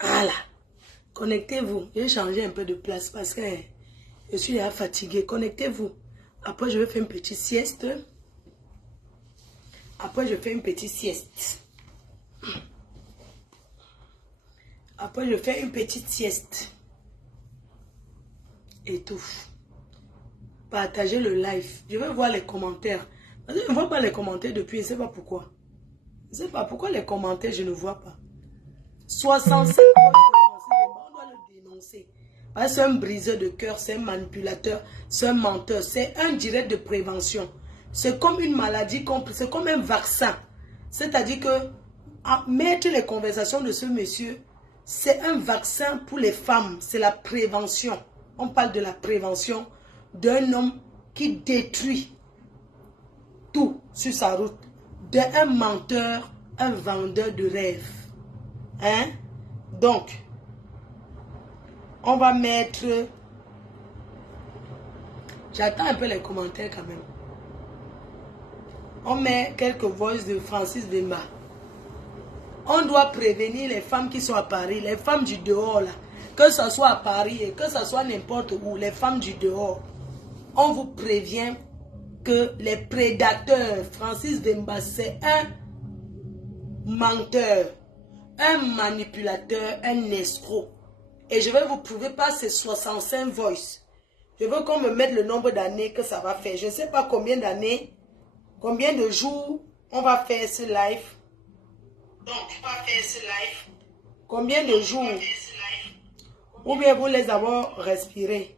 Voilà. Connectez-vous. J'ai changé un peu de place parce que je suis là fatiguée. Connectez-vous. Après, je vais faire une petite sieste. Après, je fais une petite sieste. Après, je fais une petite sieste. Et tout. Partagez le live. Je vais voir les commentaires. Je ne vois pas les commentaires depuis. Je ne sais pas pourquoi. Je ne sais pas pourquoi les commentaires, je ne vois pas. 67 voix on doit le dénoncer. Parce que c'est un briseur de cœur, c'est un manipulateur, c'est un menteur, c'est un direct de prévention. C'est comme une maladie, c'est comme un vaccin. C'est-à-dire que mettre les conversations de ce monsieur, c'est un vaccin pour les femmes, c'est la prévention. On parle de la prévention d'un homme qui détruit tout sur sa route, d'un menteur, un vendeur de rêves. Hein? Donc, on va mettre... J'attends un peu les commentaires quand même. On met quelques voix de Francis Vemba. On doit prévenir les femmes qui sont à Paris, les femmes du dehors là. Que ce soit à Paris et que ce soit n'importe où, les femmes du dehors. On vous prévient que les prédateurs, Francis Vemba, c'est un menteur, un manipulateur, un escroc. Et je vais vous prouver par ces 65 voices. Je veux qu'on me mette le nombre d'années que ça va faire. Je ne sais pas combien d'années, combien de jours on va faire ce live. Donc, on va faire ce live. Combien de jours? Ou bien vous les avez respirés.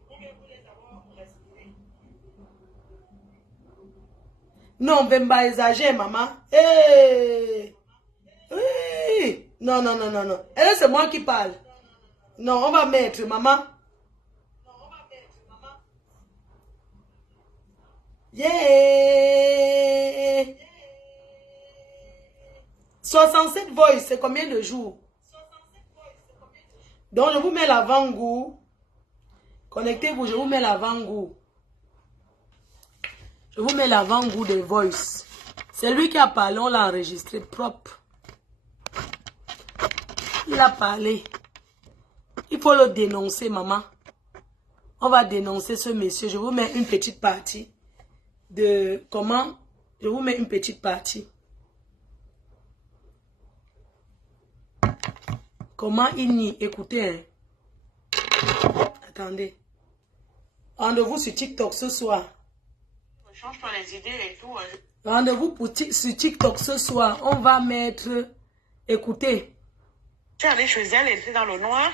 Non, Vemba exagère, maman. Hey! Oui. Non, non, non, non, non. Et c'est moi qui parle. Non, on va mettre, maman. Yeah! 67 voices, c'est combien de jours? Donc, je vous mets l'avant-goût. Connectez-vous, je vous mets l'avant-goût. Je vous mets l'avant-goût des voices. C'est lui qui a parlé, on l'a enregistré propre. Il a parlé. Il faut le dénoncer, maman. On va dénoncer ce monsieur. Je vous mets une petite partie de comment. Je vous mets une petite partie. Comment il nie. Écoutez. Hein. Attendez. Rendez-vous sur TikTok ce soir. On change pas les idées et tout. Rendez-vous sur TikTok ce soir. On va mettre. Écoutez. Je suis allée chez elle, elle était dans le noir.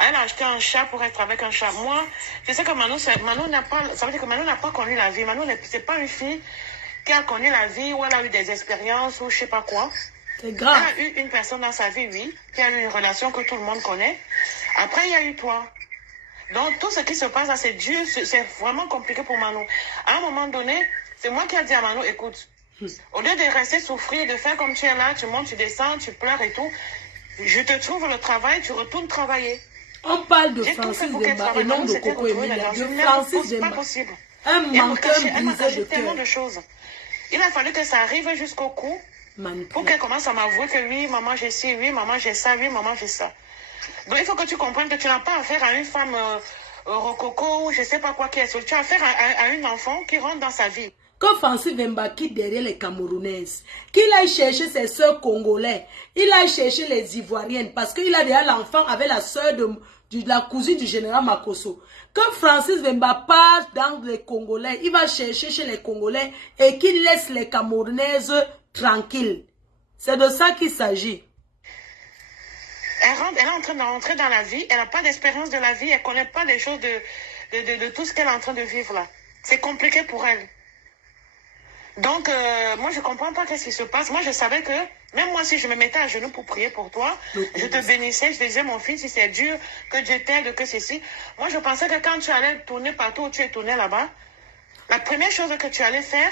Elle a acheté un chat pour être avec un chat. Moi, je sais que Manon n'a pas, ça veut dire que Manon n'a pas connu la vie. Manon, c'est pas une fille qui a connu la vie ou elle a eu des expériences ou je sais pas quoi. C'est grave. Elle a eu une personne dans sa vie, oui, qui a eu une relation que tout le monde connaît. Après, il y a eu toi. Donc, tout ce qui se passe là, c'est dur, c'est vraiment compliqué pour Manon. À un moment donné, c'est moi qui ai dit à Manon, écoute, au lieu de rester souffrir, de faire comme tu es là, tu montes, tu descends, tu pleures et tout, je te trouve le travail, tu retournes travailler. On parle de Francis Vemba et non de Coco Emilia. De Francis Vemba. Un menteur brisé de tellement cœur. de choses. Il a fallu que ça arrive jusqu'au cou pour qu'elle commence à m'avouer que oui, maman, j'ai ci, oui, maman, j'ai ça, oui, maman, j'ai ça. Donc, il faut que tu comprennes que tu n'as pas affaire à une femme rococo ou je ne sais pas quoi qui est seule. Tu as affaire à une enfant qui rentre dans sa vie. Que Francis Vemba quitte derrière les Camerounaises, qu'il aille chercher ses soeurs congolais, il aille chercher les Ivoiriennes, parce qu'il a déjà l'enfant avec la soeur de la cousine du général Makosso. Que Francis Vemba parte dans les Congolais, il va chercher chez les Congolais et qu'il laisse les Camerounaises tranquilles. C'est de ça qu'il s'agit. Elle est en train d'entrer dans la vie, elle n'a pas d'expérience de la vie, elle ne connaît pas les choses de tout ce qu'elle est en train de vivre là. C'est compliqué pour elle. Donc, moi, je ne comprends pas qu'est-ce qui se passe. Moi, je savais que, même moi, si je me mettais à genoux pour prier pour toi, je te bénissais, je disais, mon fils, si c'est dur, que Dieu t'aide, que ceci. Moi, je pensais que quand tu allais tourner partout où tu es tourné là-bas, la première chose que tu allais faire,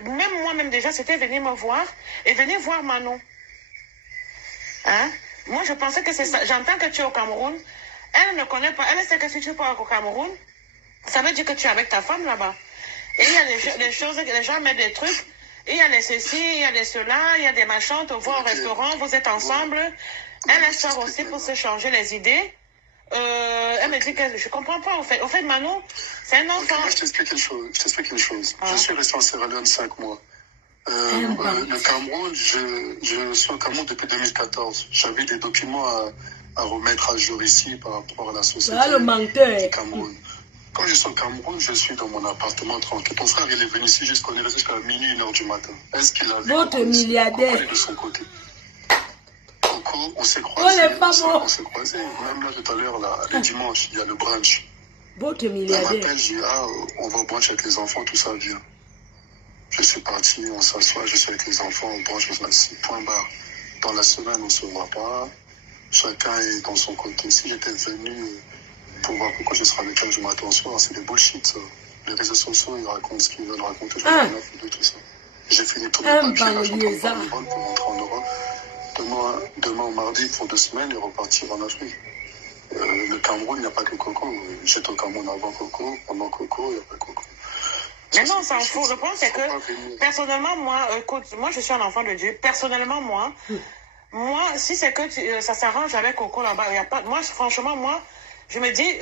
même moi-même déjà, c'était venir me voir et venir voir Manon. Hein? Moi, je pensais que c'est ça. J'entends que tu es au Cameroun. Elle ne connaît pas. Elle sait que si tu pars au Cameroun, ça veut dire que tu es avec ta femme là-bas. Et il y a des choses, les gens mettent des trucs. Et il y a des ceci, il y a des cela, il y a des machins, on te voit au restaurant, vous êtes ensemble. Elle sort aussi pour se changer les idées. Elle me dit que je comprends pas, en fait. En fait, Manon, c'est un enfant. Moi, je t'explique une chose. Je suis resté en Sierra Leone 5 mois. Le Cameroun, je suis au Cameroun depuis 2014. J'avais des documents à remettre à jour ici par rapport à la société du Cameroun. Quand je suis au Cameroun, je suis dans mon appartement tranquille. Ton frère, il est venu ici jusqu'à minuit, 1h du matin. Est-ce qu'il a vu votre milliardaire de son côté? Coco, on s'est croisés. On s'est croisés. Même là, tout à l'heure, le dimanche, il y a le brunch. votre Elle milliardaire m'appelle, je dis, on va au brunch avec les enfants, tout ça, viens. Je suis parti, on s'assoit, je suis avec les enfants, on branche, on s'assied, point barre. Dans la semaine, on ne se voit pas. Chacun est dans son côté. Si j'étais venu pour voir pourquoi je serais avec elle du matin au soir, c'est des bullshit, ça. Les réseaux sociaux, ils racontent ce qu'ils veulent raconter. Je ne de tout ça. J'ai fini tout le papier, là, je suis en train de prendre pour rentrer en Europe. Demain au mardi, pour 2 semaines, et repartir en Afrique. Le Cameroun, il n'y a pas que Coco. J'étais au Cameroun avant Coco, pendant Coco, il n'y a pas Coco. Mais non, ça en fout. Le problème, c'est que, personnellement, moi, écoute, moi, je suis un enfant de Dieu. Personnellement, moi, si c'est que ça s'arrange avec Coco là-bas, il y a pas. Moi, franchement, moi, je me dis,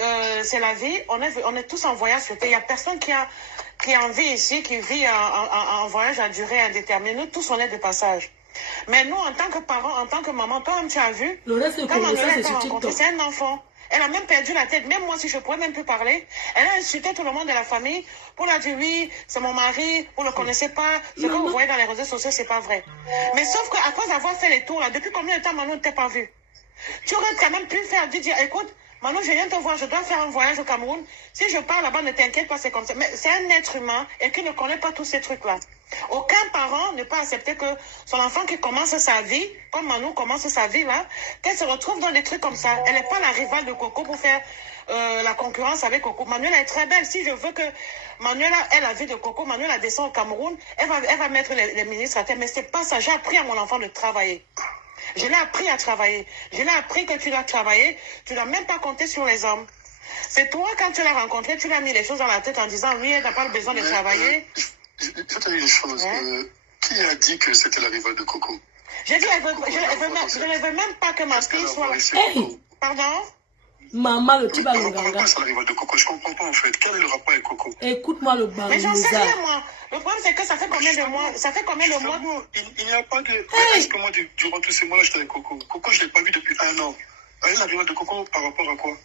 c'est la vie. On est tous en voyage sur Terre. Il n'y a personne qui en vit ici, qui vit en voyage à durée indéterminée. Nous, tous, on est de passage. Mais nous, en tant que parents, en tant que maman, toi-même, tu as vu, quand Manuela t'a rencontré, c'est un enfant. Elle a même perdu la tête. Même moi, si je pourrais même plus parler, elle a insulté tout le monde de la famille pour leur dire oui, c'est mon mari, vous ne le connaissez pas, ce que vous voyez dans les réseaux sociaux, c'est pas vrai. Mais sauf qu'après avoir fait les tours, là, depuis combien de temps Manon ne t'a pas vu? Tu aurais quand même pu faire, dire, écoute, Manon, je viens te voir, je dois faire un voyage au Cameroun. Si je pars là-bas, ne t'inquiète pas, c'est comme ça. Mais c'est un être humain et qui ne connaît pas tous ces trucs-là. Aucun parent ne peut accepter que son enfant qui commence sa vie, comme Manon commence sa vie là, qu'elle se retrouve dans des trucs comme ça. Elle n'est pas la rivale de Coco pour faire la concurrence avec Coco. Manuela est très belle. Si je veux que Manuela ait la vie de Coco, Manuela descend au Cameroun, elle va mettre les ministres à terre. Mais c'est pas ça. J'ai appris à mon enfant de travailler. Je l'ai appris à travailler. Je l'ai appris que tu dois travailler. Tu ne dois même pas compter sur les hommes. C'est toi, quand tu l'as rencontré, tu lui as mis les choses dans la tête en disant, oui, elle n'a pas le besoin de travailler. Je vais te dire une chose. Qui a dit que c'était la rivale de Coco? J'ai dit, je ne veux même pas que ma fille soit... Hey. Pardon? Maman, le petit Pourquoi balonganga. c'est la rivale de Coco? Je comprends pas en fait. Quel est le rapport avec Coco? Écoute-moi le Mais j'en sais balonganga. rien, moi. Le problème, c'est que ça fait combien de mois? Ça fait combien de mois? Il n'y a pas de... Est-ce que moi, durant tous ces mois-là, j'étais avec Coco? Coco, je ne l'ai pas vu depuis 1 an. Elle est la rivale de Coco par rapport à quoi?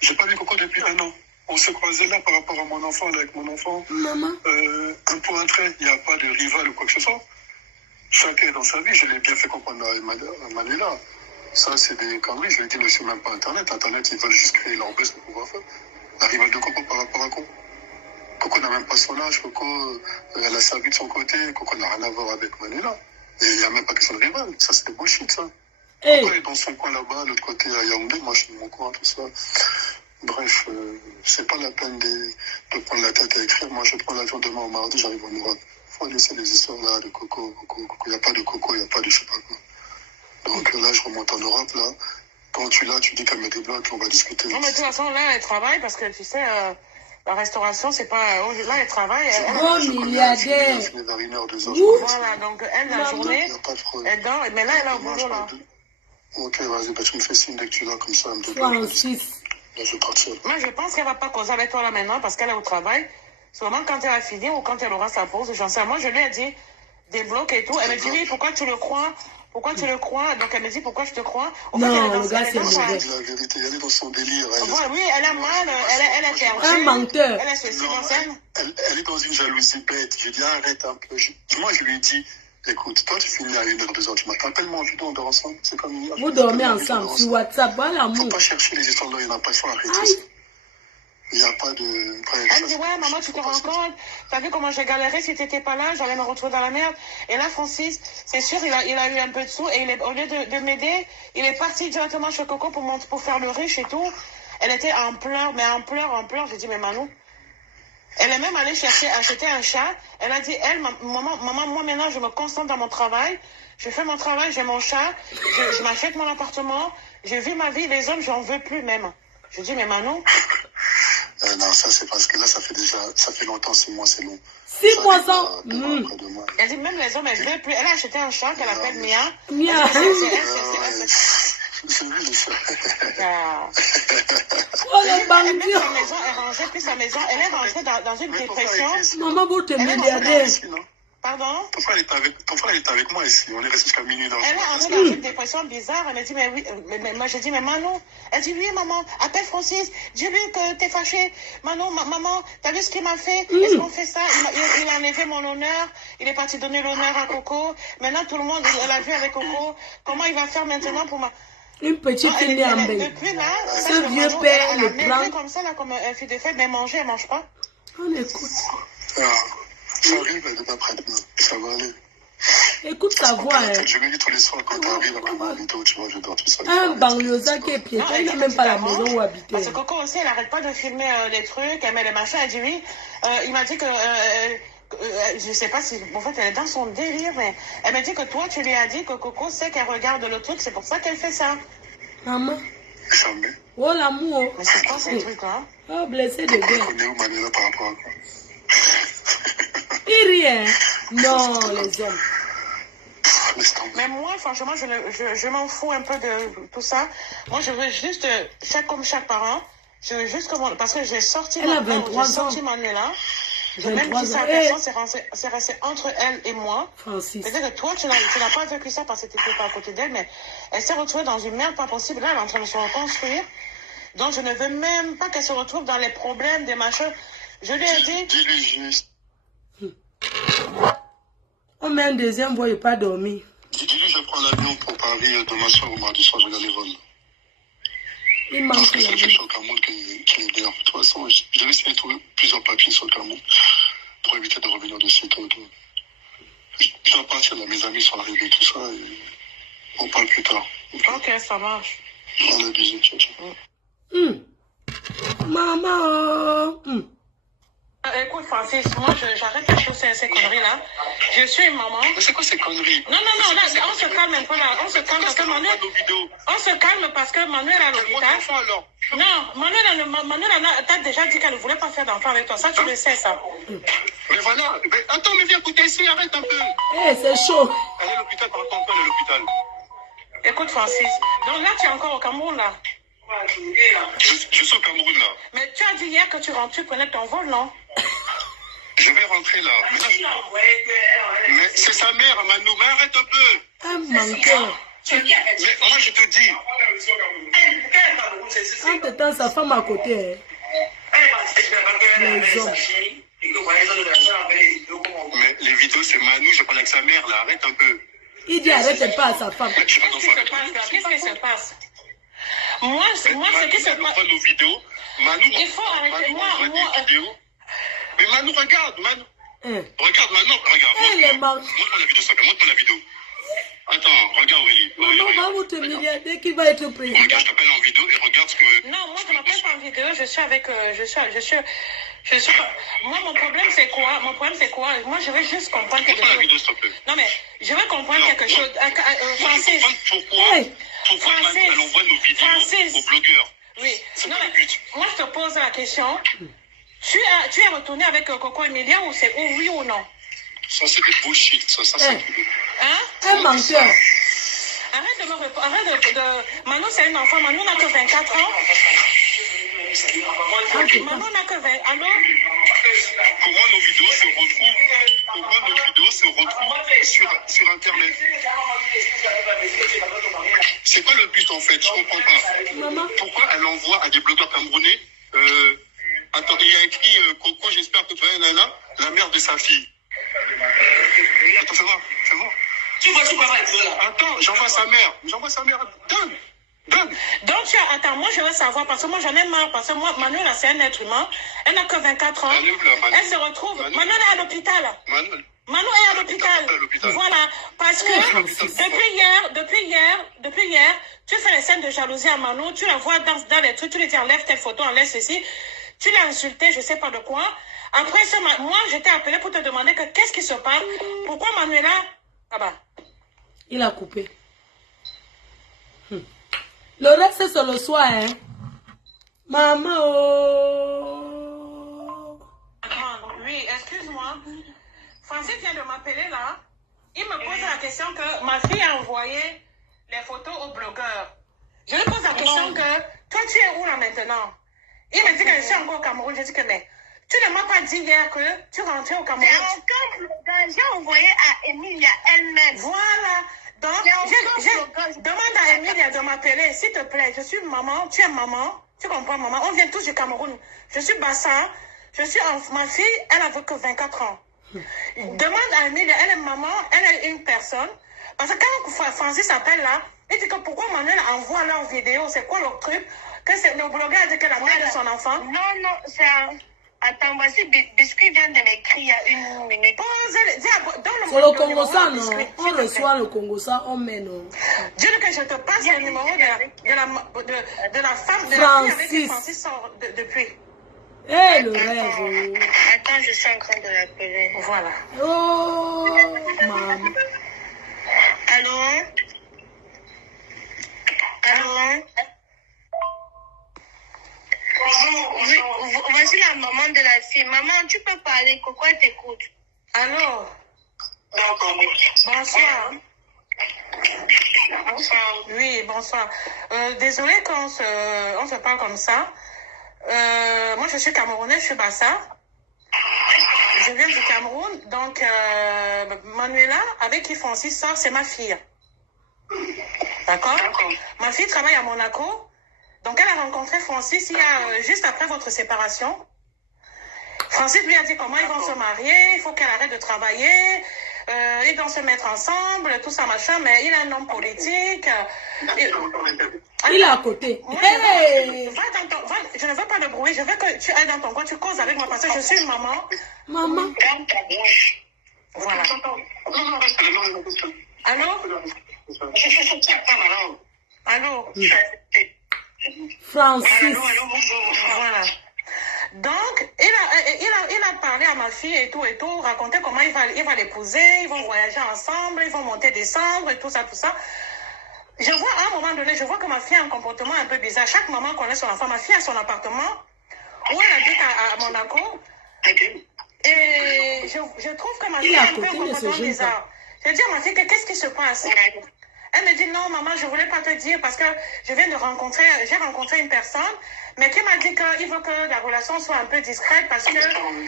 Je n'ai pas vu Coco depuis 1 an. On se croisait là par rapport à mon enfant, là, avec mon enfant. Maman. Un point, un trait, il n'y a pas de rival ou quoi que ce soit. Chacun est dans sa vie, je l'ai bien fait comprendre à Manuela. Ça, c'est des conneries, je lui ai dit, ne c'est même pas Internet. Internet, ils veulent juste créer leur buzz pour pouvoir faire. La rivale de Coco par rapport à quoi? Coco n'a même pas son âge, Coco, elle a sa vie de son côté, Coco n'a rien à voir avec Manuela. Et il n'y a même pas que son rival, ça c'est bullshit, ça. Hey. Coco est dans son coin là-bas, l'autre côté à Yaoundé, moi je suis dans mon coin, tout ça. Bref, c'est pas la peine de prendre la tête à écrire. Moi, je prends l'avion demain au mardi, j'arrive en Europe. Faut laisser les histoires là de Coco. Il n'y a pas de Coco, il n'y a pas de je sais pas quoi. Donc là, je remonte en Europe, là. Quand tu es là, tu dis qu'elle me débloque, on va discuter. Non, mais de toute façon, là, elle travaille parce que, tu sais, la restauration, c'est pas... Là, elle travaille. Oh, milliardaire. Elle finit vers 1h, 2h. Voilà, donc elle, la journée, elle dort. Mais là, elle est au boulot, là. Ok, vas-y, bah, tu me fais signe dès que tu es là, comme ça, elle me débloque. Francis. Là, je vais partir. Moi, je pense qu'elle va pas causer avec toi là maintenant parce qu'elle est au travail. Seulement quand elle a fini ou quand elle aura sa pause, j'en sais. Moi, je lui ai dit, débloque et tout. Elle me dit, oui, pourquoi tu le crois? Pourquoi tu le crois? Donc, elle me dit, pourquoi je te crois? En fait, Non, elle est le gars, c'est Elle mauvais. dit la vérité, elle est dans son délire. Voilà, oui, elle a mal, elle est perdue. Un menteur. Elle est ceci dans scène. Elle est dans une jalousie bête. Je lui ai dit, arrête un peu. Moi, je lui ai dit, écoute, toi, tu finis à 1h, 2h du matin. Tellement envie d'en dort ensemble. C'est comme hier. Vous dormez ensemble sur WhatsApp. Voilà, Faut l'amour. pas chercher les histoires là, il n'y en a pas, il faut arrêter Aïe. ça. Il n'y a pas de... Elle me dit, ouais, maman, tu te rends compte? T'as vu comment j'ai galéré? Si t'étais pas là, j'allais me retrouver dans la merde. Et là, Francis, c'est sûr, il a eu un peu de sous et au lieu de m'aider, il est parti directement chez Coco pour faire le riche et tout. Elle était en pleurs, mais en pleurs. J'ai dit, mais Manou, elle est même allée acheter un chat. Elle a dit, maman, moi maintenant, je me concentre dans mon travail. Je fais mon travail, j'ai mon chat. Je m'achète mon appartement. J'ai vu ma vie. Les hommes, j'en veux plus même. Je dis, mais Manou... non, ça c'est parce que là, ça fait longtemps, 6 mois, c'est long. 6 mois sans. Elle dit, même les hommes, elle veut plus. Elle a acheté un chat qu'elle appelle Mia. Mia. C'est lui le seul. Ah. Oh, le Elle met bandit. sa maison, elle rangeait plus sa maison. Elle est rentrée dans une dépression. Maman, vous te Elle est milliardaire. Ici, non? Pardon? Ton frère est avec moi ici. On est resté jusqu'à minuit dans Elle est entrée dans une dépression bizarre. Elle me dit, mais oui. Mais moi, j'ai dit, mais Manon. Elle dit, oui, maman. Appelle Francis. Dis-lui que t'es fâchée. Manon, maman, t'as vu ce qu'il m'a fait? Est-ce qu'on fait ça? Il a enlevé mon honneur. Il est parti donner l'honneur à Coco. Maintenant, tout le monde l'a vu avec Coco. Comment il va faire maintenant pour ma... Une petite niambé. Depuis là, Ce vieux père le prend. comme ça, là, comme un fil de fête, mais manger, elle mange pas. On écoute. Ah, ça arrive après-demain. Ça va aller. Écoute sa voix. Hein. Je me dis tous les soirs quand tu arrives après ma vidéo, tu vois, je dors tout ça. Un banlieusard qui est piéton, il n'a même pas la maison où habiter. Parce que Coco aussi, elle n'arrête pas de filmer les trucs, elle met les machins, elle dit oui. Il m'a dit que, je sais pas si, en fait, elle est dans son délire, mais elle m'a dit que toi, tu lui as dit que Coco sait qu'elle regarde le truc, c'est pour ça qu'elle fait ça. Maman. Jamais. Oh l'amour. Mais c'est quoi ces trucs, hein? Oh, blessé de guerre. On est où, Manuela, par rapport à quoi? Il rit, hein? Non, les hommes. Laisse tomber. Mais moi, franchement, je m'en fous un peu de tout ça. Moi, je veux juste, comme chaque parent, je veux juste parce que j'ai sorti Manuela. Même si sa personne, c'est resté entre elle et moi. Francis. C'est-à-dire que toi, tu n'as pas vécu ça parce que tu n'étais pas à côté d'elle, mais elle s'est retrouvée dans une merde pas possible. Là, elle est en train de se reconstruire. Donc, je ne veux même pas qu'elle se retrouve dans les problèmes, des machins. Je lui ai dit... Dis-lui juste. On met un deuxième voix, il n'a pas dormi. Dis-lui, je prends l'avion pour Paris demain soir ou mardi soir, je regarde les vols. Il manque Parce que la c'est vie. sur le Cameroun qui est d'ailleurs. De toute façon, je vais essayer de trouver plusieurs papiers sur le Cameroun pour éviter de revenir de suite. Je dois partir là, mes amis sont arrivés, tout ça, et on parle plus tard. Ok, ça marche. On a bisous, ciao, ciao. Maman. Écoute, Francis, moi, j'arrête de choses ces conneries-là. Je suis une maman. Mais c'est quoi ces conneries? Non, là, on se calme un peu, là. On se calme parce que Manuel... On se calme parce que Manuel est à l'hôpital. Non, Manuel t'a déjà dit qu'elle ne voulait pas faire d'enfant avec toi. Ça, tu le sais, ça. Mais voilà, mais attends, mais viens écouter ici, arrête un peu. Eh, c'est chaud. Elle est à l'hôpital, par contre, elle est à l'hôpital. Écoute, Francis, donc là, tu es encore au Cameroun, là. Je suis au Cameroun, là. Mais tu as dit hier que tu prenais ton vol, non? Je vais rentrer, là. Mais c'est sa mère, Manou, mais arrête un peu. Un manqueur. Mais moi, je te dis. Entre temps, sa femme à côté. Hein. Les hommes. Mais les vidéos, c'est Manou, je connais que sa mère, là. Arrête un peu. Il dit arrête pas à sa femme. Mais je Qu'est-ce qui se passe, là? Qu'est-ce qui se passe? Moi, ce qui se passe... nos vidéos. Manou, Il faut arrêter. Moi... Mais Manou, regarde, Manou. Hein. Regarde, Manou, regarde. Eh, les man... Montre-moi la vidéo, s'il te plaît, montre-moi la vidéo. Attends, regarde, Aurélie. Maman va vous te milliarder qui va être président. Regarde, je t'appelle en vidéo et regarde ce que... Non, moi, je ne m'appelle pas en vidéo. Je suis avec... Moi, mon problème, c'est quoi? Moi, je veux juste comprendre quelque Montre-moi la chose. vidéo, s'il te plaît. Non, mais je veux comprendre quelque chose. Francis. Pourquoi elle envoie nos vidéos aux blogueurs? Oui. C'est Non, quoi le mais but? moi, je te pose la question. Tu es retourné avec Coco Emilia ou c'est oui ou non? Ça, c'est des bullshit, ça, c'est... Hein? Un menteur. Arrête de me répondre. Arrête de... Manon, c'est un enfant. Manon n'a que 24 ans. Manon n'a que 20... Allô? Comment nos vidéos se retrouvent sur Internet? C'est quoi le but, en fait? Je comprends pas. Maman. Pourquoi elle envoie à des blogueurs camerounais attends, il y a écrit Coco, j'espère que tu vas là, la mère de sa fille. Attends, fais voir. Attends, j'envoie sa mère. Donne. Donc, attends, moi, je veux savoir, parce que moi, j'en ai marre, parce que moi, Manuela, c'est un être humain. Elle n'a que 24 ans. Elle se retrouve. Manuela est à l'hôpital. Manou est à l'hôpital. Voilà. Parce que depuis hier, tu fais les scènes de jalousie à Manou, tu la vois dans les trucs, tu lui dis enlève tes photos, enlève ceci. Tu l'as insulté, je ne sais pas de quoi. Après ça, moi, je t'ai appelé pour te demander que qu'est-ce qui se passe. Pourquoi Manuela... Ah bah. Il a coupé. Le reste, c'est sur le soir, hein. Maman, oh. Oui, excuse-moi. Francis vient de m'appeler là. Il me pose la question que ma fille a envoyé les photos au blogueur. Je lui pose la question que, toi, tu es où là maintenant? Il me dit que je suis encore au Cameroun. Je dis que, mais, tu ne m'as pas dit hier que tu rentrais au Cameroun. J'ai envoyé à Emilia elle-même. Voilà. Donc, je demande à Emilia de m'appeler, s'il te plaît. Je suis maman, tu es maman. Tu comprends, maman? On vient tous du Cameroun. Je suis Bassa. Ma fille, elle a que 24 ans. Demande à Emilia, elle est maman, elle est une personne. Parce que quand Francis appelle là, il dit que pourquoi Manuel envoie leurs vidéos, c'est quoi leur truc? Que c'est le blogueur a dit que la mère de son enfant. Non, c'est un... Attends, voici, Biscuit vient de m'écrire il y a une minute. C'est le Congo-ça, non? On reçoit le Congo-ça, on met, non? Dis que je te passe le numéro de la femme, de Francis. la fille avec qui Francis sort depuis. Eh, le rêve. Attends, je suis en train de l'appeler. Voilà. Oh, maman. Allô? Allô? Voici la maman de la fille. Maman, tu peux parler, Coco, elle t'écoute. Allô? Bonsoir. Bonsoir. Oui, bonsoir. Désolée qu'on se parle comme ça. Moi, je suis camerounaise, je suis Bassa. Je viens du Cameroun. Donc, Manuela, avec qui Francis sort, c'est ma fille. D'accord? Ma fille travaille à Monaco. Donc, elle a rencontré Francis il y a, juste après votre séparation. Francis lui a dit comment ils vont se marier, il faut qu'elle arrête de travailler, ils vont se mettre ensemble, tout ça, machin, mais il est un homme politique. Il est à côté. Moi, Hey! je ne veux pas de bruit, je veux que tu ailles dans ton coin, tu causes avec moi parce que je suis une maman. Maman. Voilà. Allô? Allô? Francis. Voilà. Donc, il a parlé à ma fille et tout, raconté comment il va l'épouser, ils vont voyager ensemble, ils vont monter, descendre et tout ça, tout ça. Je vois, à un moment donné, je vois que ma fille a un comportement un peu bizarre. Chaque maman connaît son enfant. Ma fille a son appartement où elle habite à Monaco. Et je trouve que ma fille a un peu un comportement bizarre. Je dis à ma fille que qu'est-ce qui se passe? Elle me dit non, maman, je ne voulais pas te dire parce que j'ai rencontré une personne, mais qui m'a dit qu'il veut que la relation soit un peu discrète parce que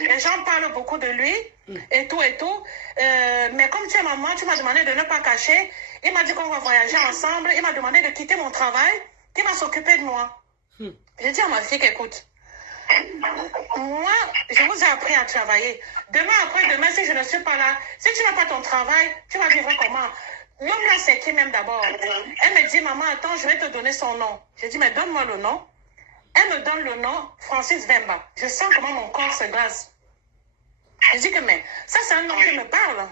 les gens parlent beaucoup de lui et tout. Mais comme tu es maman, tu m'as demandé de ne pas cacher. Il m'a dit qu'on va voyager ensemble. Il m'a demandé de quitter mon travail, qu'il va s'occuper de moi. J'ai dit à ma fille qu'écoute, moi, je vous ai appris à travailler. Demain, après-demain, si je ne suis pas là, si tu n'as pas ton travail, tu vas vivre comment? L'homme là, c'est qui même d'abord? Elle me dit, maman, attends, je vais te donner son nom. J'ai dit, mais donne-moi le nom. Elle me donne le nom, Francis Vemba. Je sens comment mon corps se glace. Je dis que, mais ça, c'est un nom qui me parle.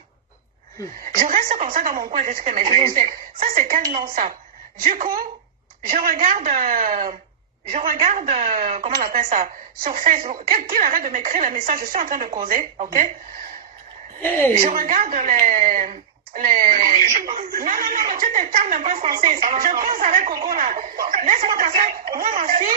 Je reste comme ça dans mon coin. Je dis que, mais je sais, ça, c'est quel nom ça? Du coup, je regarde, comment on appelle ça, sur Facebook. Qu'il arrête de m'écrire les messages. Je suis en train de causer, ok? Hey. Je regarde non, mais tu te calmes un peu, Francis. Je pense avec Coco là. Laisse-moi passer. Moi, ma fille.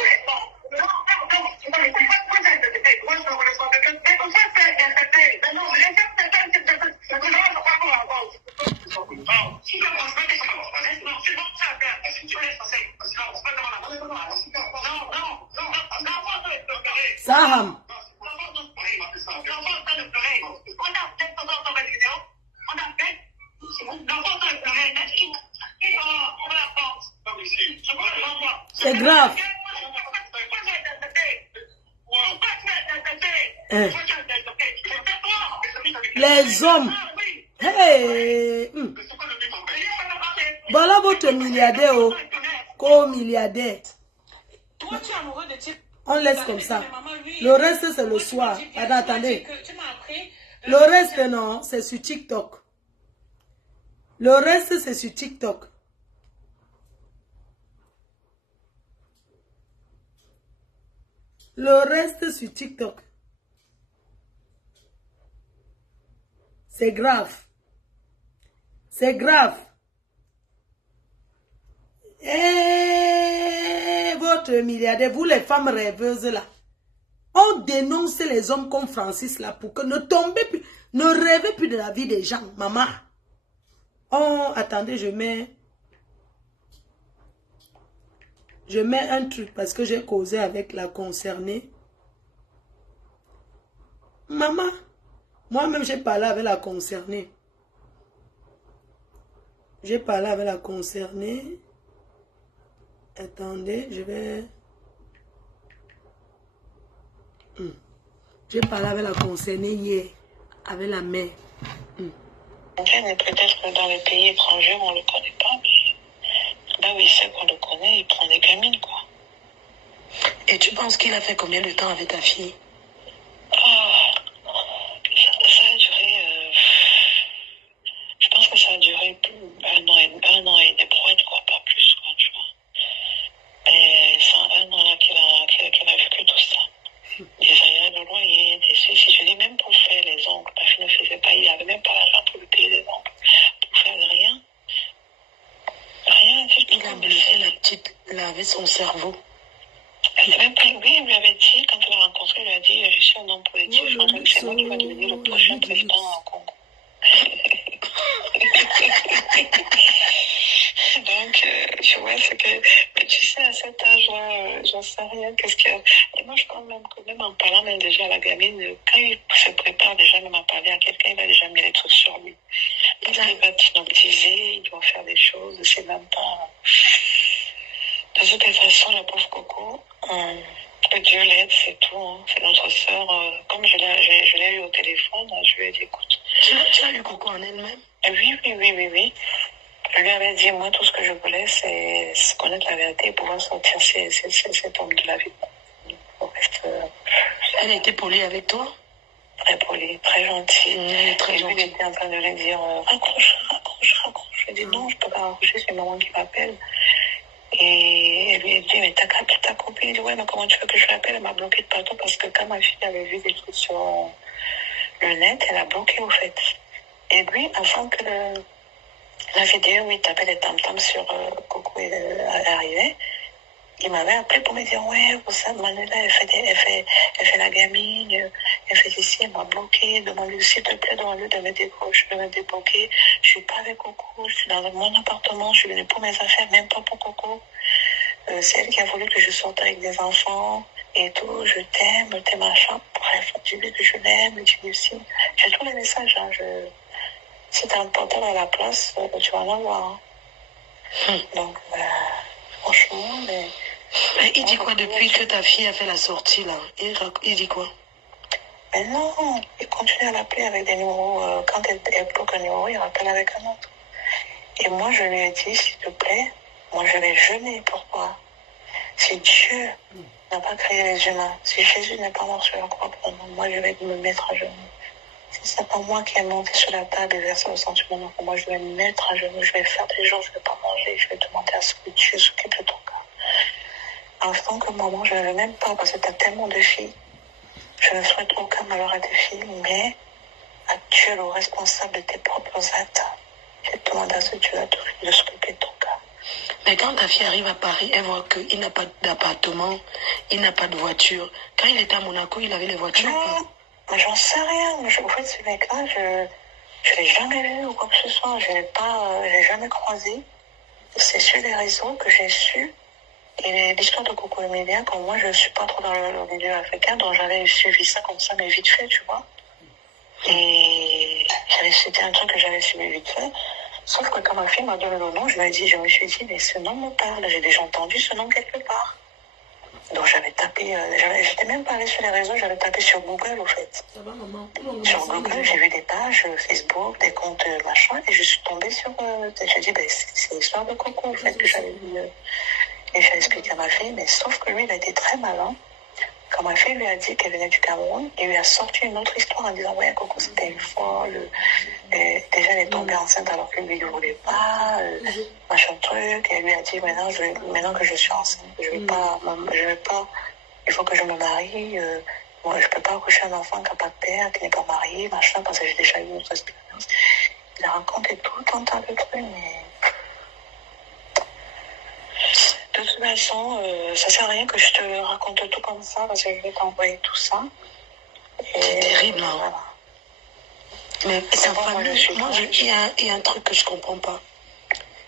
Saham. C'est grave. Les hommes. Hey. Voilà votre milliardaire. Oh. Co-milliardaire. Toi, tu es amoureux de type. On laisse comme ça. Le reste, c'est le soir. Attendez. Le reste, non, c'est sur TikTok. Le reste, c'est sur TikTok. Le reste sur TikTok. C'est grave. C'est grave. Et votre milliardaire, vous les femmes rêveuses là, on dénonce les hommes comme Francis là pour que ne tombez plus, ne rêvez plus de la vie des gens, maman. Oh, attendez, je mets. Je mets un truc parce que j'ai causé avec la concernée. Maman, moi-même j'ai parlé avec la concernée. J'ai parlé avec la concernée. Attendez, je vais... J'ai parlé avec la concernée hier, avec la mère. Peut-être que dans les pays étrangers, on ne le connaît pas, mais là où il sait qu'on le connaît, il prend des gamines, quoi. Et tu penses qu'il a fait combien de temps avec ta fille? Ça a duré, je pense que ça a duré un an et des brouettes, quoi, pas plus, quoi, tu vois. Et c'est un an là qu'il a vécu tout ça. Des aérés de loyer, des ceci, je dis même pour faire les ongles, ma fille ne faisait pas, il n'avait même pas l'argent pour lui payer les ongles, pour faire rien. Rien, il a blessé la petite, laver son cerveau. Même pas, oui, il lui avait dit, quand il l'a rencontré, il lui a dit, je suis un homme politique, je pense que c'est moi qui va devenir le prochain président en Congo. Donc, tu vois, c'est que, mais tu sais, à cet âge-là, j'en sais rien, qu'est-ce que... Et moi, je pense même que même en parlant même déjà à la gamine, quand il se prépare déjà même à parler à quelqu'un, il a déjà mis les trucs sur lui. Il va hypnotiser, il doit faire des choses, c'est même pas... De toute façon, la pauvre Coco, que Dieu l'aide, c'est tout. Hein. C'est notre sœur. Comme je l'ai eu au téléphone, je lui ai dit, écoute. Tu as eu Coco en elle-même? Oui. Je lui avais dit, moi, tout ce que je voulais, c'est connaître la vérité et pouvoir sortir cet homme de la vie. Elle était polie avec toi? Très polie, très gentille. Très gentille. Lui, il était en train de lui dire, raccroche. Je lui ai dit, non, je ne peux pas raccrocher, c'est maman qui m'appelle. Et elle lui a dit, mais ta copine, il dit, ouais, mais comment tu veux que je l'appelle? Elle m'a bloqué de partout parce que quand ma fille avait vu des trucs sur le net, elle a bloqué au fait. Et lui, avant que la vidéo où il tapait les tam-tams sur Coco arrivait, il m'avait appelé pour me dire, ouais, vous savez, Manuela, elle fait la gamine, elle fait ici, elle m'a bloqué, demande-lui, s'il te plaît, demande-lui de me débloquer. Je suis pas avec Coco, je suis dans mon appartement, je suis venue pour mes affaires, même pas pour Coco. C'est elle qui a voulu que je sorte avec des enfants et tout, je t'aime, t'es machin. Bref, tu dis que je l'aime, tu dis aussi. J'ai tous les messages, hein, si t'as un portable à la place, tu vas en avoir. Hein. Donc, franchement, mais il dit quoi depuis que ta fille a fait la sortie là? Il dit quoi? Mais non, il continue à l'appeler avec des numéros. Quand elle bloque un numéro, il rappelle avec un autre. Et moi, je lui ai dit, s'il te plaît, moi je vais jeûner. Pourquoi? Si Dieu n'a pas créé les humains, si Jésus n'est pas mort sur la croix pour nous, moi je vais me mettre à genoux. Si c'est pas moi qui ai monté sur la table et versé le sentiment pour moi, je vais me mettre à genoux, je vais faire des jours, je vais pas manger, je vais demander à ce que Dieu s'occupe de ton cas. En tant que maman, je ne veux même pas, parce que tu as tellement de filles. Je ne souhaite aucun malheur à tes filles, mais à Dieu le responsable de tes propres actes. Je demande à ce Dieu de s'occuper de ton cas. Mais quand ta fille arrive à Paris, elle voit qu'il n'a pas d'appartement, il n'a pas de voiture. Quand il était à Monaco, il avait les voitures. Non, mais j'en sais rien. En fait, ce mec-là, je ne l'ai jamais vu ou quoi que ce soit. Je ne l'ai jamais croisé. C'est sur les réseaux que j'ai su. Et l'histoire de Coco Emilia, comme moi, je ne suis pas trop dans le milieu africain, donc j'avais suivi ça comme ça, mais vite fait, tu vois. Et c'était un truc que j'avais suivi vite fait. Sauf que quand ma fille m'a donné le nom, je me suis dit, mais ce nom me parle. J'ai déjà entendu ce nom quelque part. Donc j'avais tapé, j'étais même pas allée sur les réseaux, j'avais tapé sur Google, au fait. Ça va, maman? Sur Google, j'ai vu des pages Facebook, des comptes machin, et je suis tombée sur... j'ai dit, c'est l'histoire de Coco, en fait, que j'avais vu. Et j'ai expliqué à ma fille, mais sauf que lui, il a été très malin. Quand ma fille lui a dit qu'elle venait du Cameroun, il lui a sorti une autre histoire en disant, ouais, Coco, c'était une folle. Déjà, elle est tombée enceinte alors que lui, il ne voulait pas. Machin truc. Et elle lui a dit, maintenant que je suis enceinte, je vais pas, il faut que je me marie. Moi, je peux pas accoucher un enfant qui n'a pas de père, qui n'est pas marié, machin, parce que j'ai déjà eu une autre expérience. Il a raconté tout un tas de trucs, mais... De toute façon, ça sert à rien que je te raconte tout comme ça, parce que je vais t'envoyer tout ça. C'est terrible, hein. Mais sa famille, il y a un truc que je comprends pas.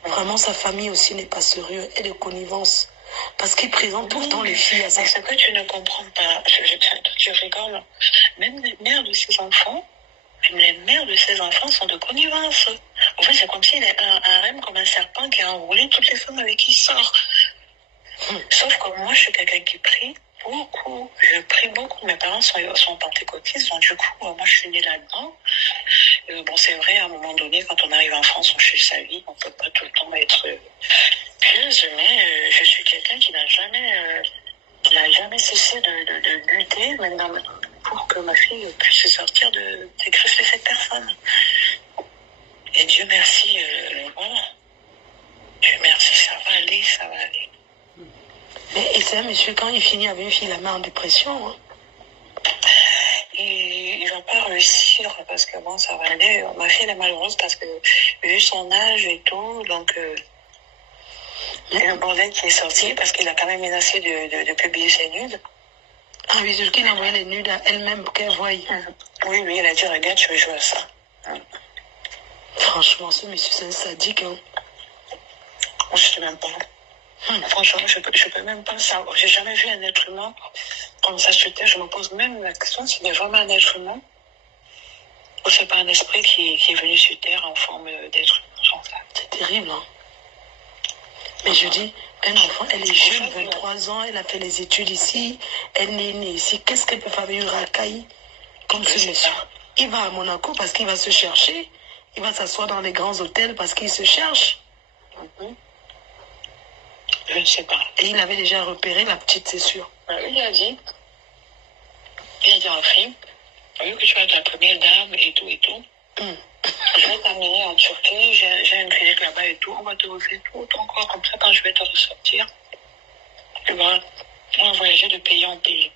Vraiment, sa famille aussi n'est pas sérieux. Elle est connivence. Parce qu'il présente tout le temps les filles à ça. Mais ce que tu ne comprends pas, tu rigoles, même les mères de ces enfants, sont de connivence. En fait, c'est comme s'il est un harem comme un serpent qui a enroulé toutes les femmes avec qui il sort. Sauf que moi, je suis quelqu'un qui prie beaucoup. Je prie beaucoup. Mes parents sont pentecôtistes, donc du coup, moi, je suis née là-dedans. Bon, c'est vrai, à un moment donné, quand on arrive en France, on change sa vie. On ne peut pas tout le temps être pieuse, mais je suis quelqu'un qui n'a jamais cessé de lutter, même pour que ma fille puisse sortir des griffes de cette personne. Et Dieu merci, voilà. Dieu merci, ça va aller, ça va aller. Mais et c'est un monsieur, quand il finit avec une fille, la met en dépression. Hein. Il va pas réussir parce que bon, ça va aller. Ma fille, elle est malheureuse parce que vu son âge et tout, donc et le bordel qui est sorti parce qu'il a quand même menacé de publier ses nudes. Ah oui, c'est qu'il a envoyé les nudes à elle-même pour qu'elle voie. Oui, il a dit, regarde, tu veux jouer à ça. Franchement, ce monsieur, c'est un sadique. Hein. Je sais même pas. Franchement, je peux même pas savoir. J'ai jamais vu un être humain comme ça sur terre. Je me pose même la question s'il est vraiment un être humain ou c'est pas un esprit qui est venu sur terre en forme d'être humain. C'est terrible, hein. Mais je dis, un enfant, elle est jeune, 23 ans, elle a fait les études ici, elle est née ici. Qu'est-ce qu'elle peut faire avec une racaille comme ce monsieur? Il va à Monaco parce qu'il va se chercher. Il va s'asseoir dans les grands hôtels parce qu'il se cherche. Je ne sais pas. Et il avait déjà repéré la petite, c'est sûr. Il a dit à la fille, vu que tu vas être la première dame et tout, je vais t'amener en Turquie, j'ai une clinique là-bas et tout, on va te refaire tout ton corps comme ça quand je vais te ressortir. Tu vois, on va voyager de pays en pays.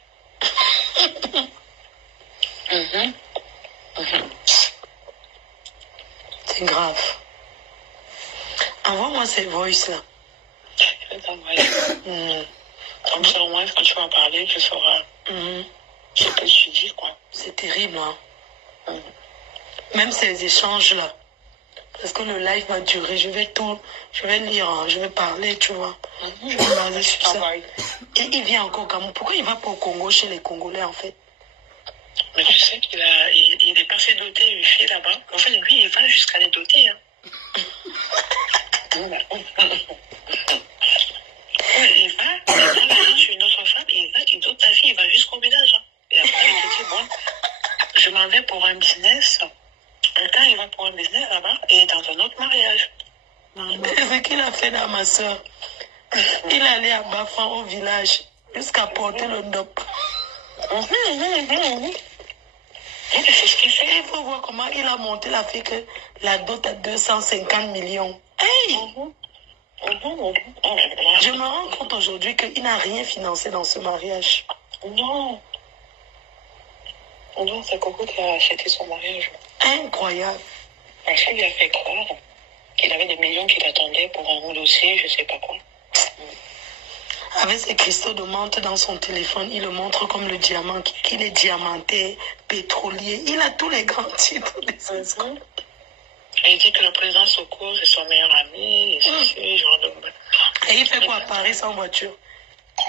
C'est grave. Envoie-moi ces voices-là. Je vais t'envoyer. Comme ça, au moins, quand tu vas en parler, tu sauras ce que tu dis, quoi. C'est terrible, hein. Même ces échanges-là. Parce que le live va durer, je vais lire, hein, je vais parler, tu vois. Je vais baser sur ça. Et il vient encore au Cameroun. Pourquoi il va pas au Congo chez les Congolais, en fait? Mais tu sais qu'il est passé doter une fille là-bas. En fait, lui, il va jusqu'à les doter. Hein. Il va sur une autre femme, il dote ta fille, il va jusqu'au village. Hein. Et après, il te dit, bon, je m'en vais pour un business. Et quand il va pour un business là-bas, il est dans un autre mariage. C'est ce qu'il a fait dans ma soeur. Il allait à Bafan au village jusqu'à porter le dop. C'est ce qu'il fait. Il faut voir comment il a monté la fille que la dot à 250 millions. Hey! Je me rends compte aujourd'hui qu'il n'a rien financé dans ce mariage. Non, c'est Coco qui a acheté son mariage. Incroyable. Parce qu'il lui a fait croire qu'il avait des millions qui l'attendaient pour un dossier, je sais pas quoi. Avec ses cristaux de menthe dans son téléphone, il le montre comme le diamant, qu'il est diamanté, pétrolier. Il a tous les grands titres des escrocs. Et il dit que le président Soko, c'est son meilleur ami, et c'est genre de... Et il fait quoi à Paris sans voiture?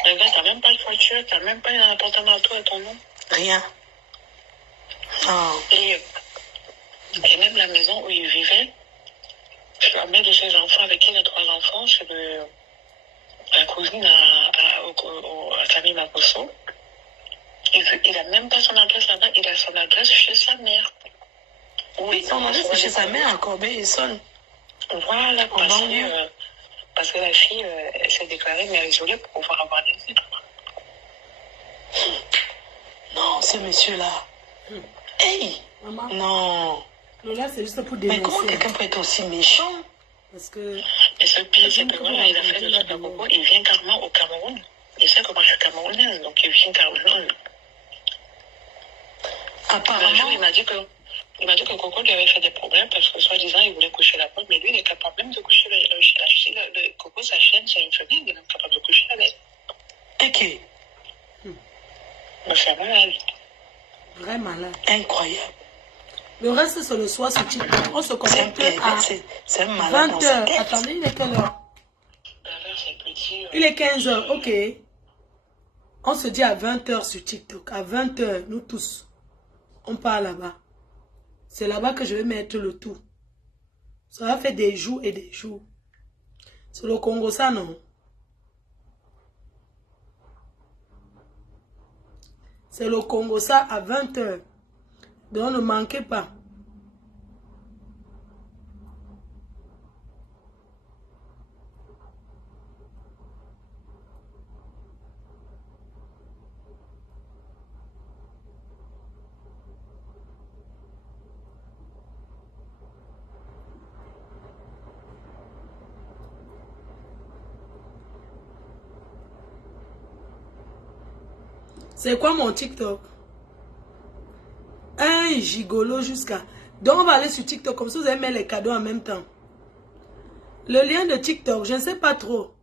Regarde, t'as même pas de voiture, t'as même pas un appartement à toi à ton nom. Rien. Oh. Et même la maison où il vivait, la mère de ses enfants, avec qui il a 3 enfants, c'est la cousine à Camille Makosso. Il n'a même pas son adresse là-bas, il a son adresse chez sa mère. Oui, son adresse c'est chez sa mère à Corbeil-Essonnes. Voilà, parce que la fille, elle s'est déclarée mais isolée pour pouvoir avoir des enfants. Non, ce monsieur-là. Hey! Maman. Non. Lola, c'est juste pour Mais dénoncer. comment quelqu'un peut être aussi méchant? Parce que... Et ce pire, c'est que voilà, il a fait le truc à Coco, il vient carrément au Cameroun. Il sait que moi je suis camerounaise, donc il vient carrément. Apparemment. Un jour, il m'a dit que Coco lui avait fait des problèmes parce que soi-disant il voulait coucher la pote, mais lui il est capable même de coucher la Coco, sa chaîne, c'est une femelle, il est même capable de coucher avec. Ok. Mais c'est malade. Vrai malade. Incroyable. Le reste, c'est le soir sur TikTok. On se connecte à C'est un malade. 20h. Attendez, il est quelle heure? Pervers, c'est petit. Il est 15h, ok. On se dit à 20h sur TikTok. À 20h, nous tous, on part là-bas. C'est là-bas que je vais mettre le tout. Ça va faire des jours et des jours. C'est le Congo, ça, non? C'est le Congo, ça, à 20h. Donc, ne manquez pas. C'est quoi mon TikTok? Un gigolo jusqu'à... Donc, on va aller sur TikTok, comme ça vous allez mettre les cadeaux en même temps. Le lien de TikTok, je ne sais pas trop.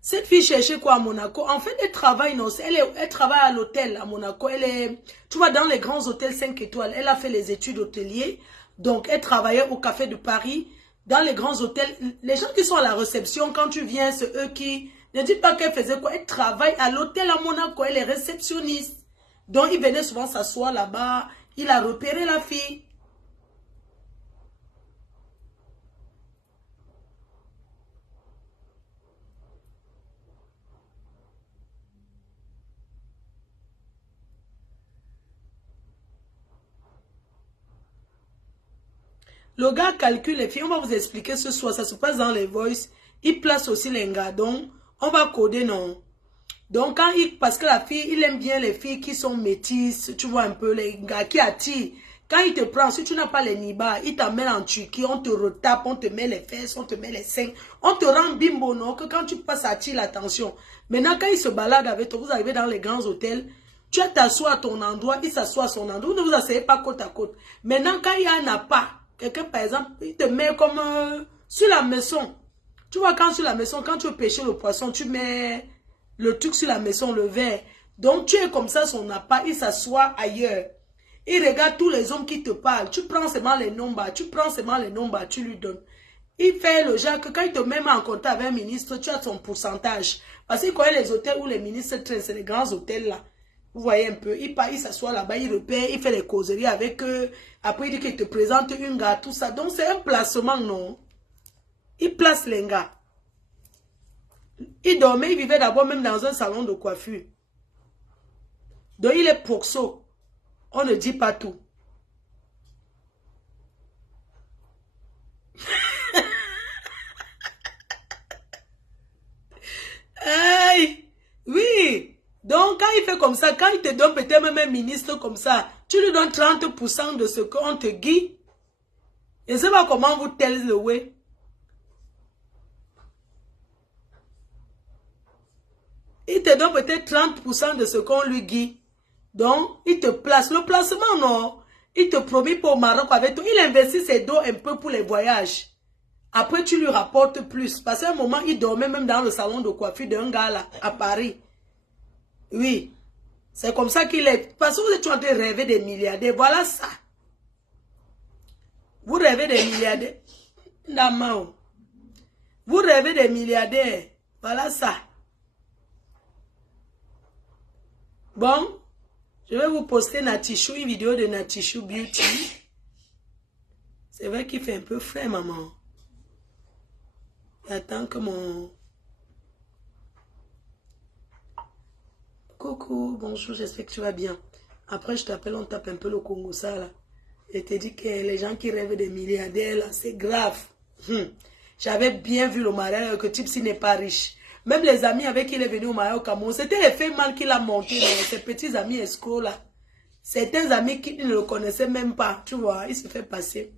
Cette fille cherchait quoi à Monaco? En fait, elle travaille, non, elle travaille à l'hôtel à Monaco. Elle est, tu vois, dans les grands hôtels 5 étoiles. Elle a fait les études hôteliers. Donc, elle travaillait au Café de Paris. Dans les grands hôtels, les gens qui sont à la réception, quand tu viens, c'est eux qui... Ne dis pas qu'elle faisait quoi. Elle travaille à l'hôtel à Monaco. Elle est réceptionniste. Donc, il venait souvent s'asseoir là-bas. Il a repéré la fille. Le gars calcule les filles. On va vous expliquer ce soir. Ça se passe dans les voices. Il place aussi les gars. Donc, on va coder, non. Donc, quand il... Parce que la fille, il aime bien les filles qui sont métisses. Tu vois un peu, les gars qui attirent. Quand il te prend, si tu n'as pas les niba, il t'amène en Turquie. On te retape, on te met les fesses, on te met les seins. On te rend bimbo, non? Que quand tu passes, ça attire l'attention. Maintenant, quand il se balade avec toi, vous arrivez dans les grands hôtels. Tu t'assois à ton endroit, il s'assoit à son endroit. Vous ne vous asseyez pas côte à côte. Maintenant, quand il y en a pas... Quelqu'un, par exemple, il te met comme sur la maison. Tu vois, quand sur la maison, quand tu veux pêcher le poisson, tu mets le truc sur la maison, le verre. Donc, tu es comme ça, son appart, il s'assoit ailleurs. Il regarde tous les hommes qui te parlent. Tu prends seulement les nombres, tu lui donnes. Il fait le genre que quand il te met en contact avec un ministre, tu as son pourcentage. Parce qu'il connaît les hôtels où les ministres traînent, c'est les grands hôtels là. Vous voyez un peu, il s'assoit là-bas, il repère, il fait les causeries avec eux. Après, il dit qu'il te présente une gars, tout ça. Donc, c'est un placement, non? Il place les gars. Il dormait, il vivait d'abord même dans un salon de coiffure. Donc, il est proxo. On ne dit pas tout. Hey, oui. Donc, quand il fait comme ça, quand il te donne peut-être même un ministre comme ça, tu lui donnes 30% de ce qu'on te guide. Je ne sais pas comment vous tell the way. Il te donne peut-être 30% de ce qu'on lui guide. Donc, il te place. Le placement, non. Il te promet pour au Maroc avec toi. Il investit ses dos un peu pour les voyages. Après, tu lui rapportes plus. Parce qu'à un moment, il dormait même dans le salon de coiffure d'un gars là, à Paris. Oui. C'est comme ça qu'il est. Parce que vous êtes en train de rêver des milliardaires. Voilà ça. Vous rêvez des milliardaires. Non. Vous rêvez des milliardaires. Voilà ça. Bon. Je vais vous poster Natichou, une vidéo de Natichou Beauty. C'est vrai qu'il fait un peu frais, maman. J'attends que mon... Coucou, bonjour, j'espère que tu vas bien. Après, je t'appelle, on tape un peu le Congo, ça, là. Et te dis que les gens qui rêvent des milliardaires, là, c'est grave. J'avais bien vu le mariage, que Tipsy n'est pas riche. Même les amis avec qui il est venu au mariage au Cameroun, c'était les faits mal qu'il a monté, ses petits amis escrocs, là. Certains amis qui ne le connaissaient même pas, tu vois, il se fait passer.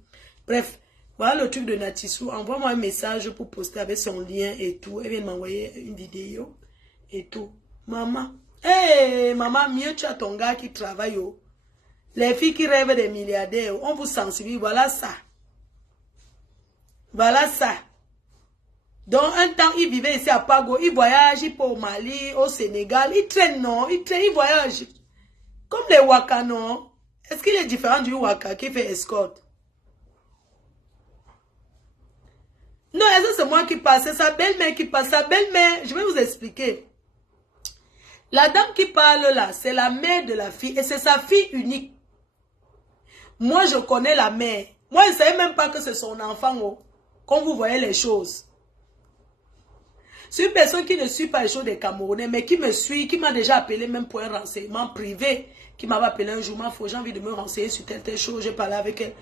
Bref, voilà le truc de Natissou. Envoie-moi un message pour poster avec son lien et tout. Elle vient de m'envoyer une vidéo et tout. Maman. Hey, maman, mieux tu as ton gars qui travaille. Oh. Les filles qui rêvent des milliardaires, on vous sensibilise. Voilà ça. Voilà ça. Donc, un temps, il vivait ici à Pago. Il voyage, il peut au Mali, au Sénégal. Il traîne, non? Il traîne, il voyage. Comme les Waka, non? Est-ce qu'il est différent du Waka qui fait escorte? Non, est-ce que c'est moi qui passe? C'est sa belle-mère qui passe. Sa belle-mère, je vais vous expliquer. La dame qui parle là, c'est la mère de la fille et c'est sa fille unique. Moi, je connais la mère. Moi, je ne savais même pas que c'est son enfant. Oh, quand vous voyez les choses. C'est une personne qui ne suit pas les choses des Camerounais, mais qui me suit, qui m'a déjà appelé même pour un renseignement privé, qui m'avait appelé un jour, j'ai envie de me renseigner sur telle chose, j'ai parlé avec elle.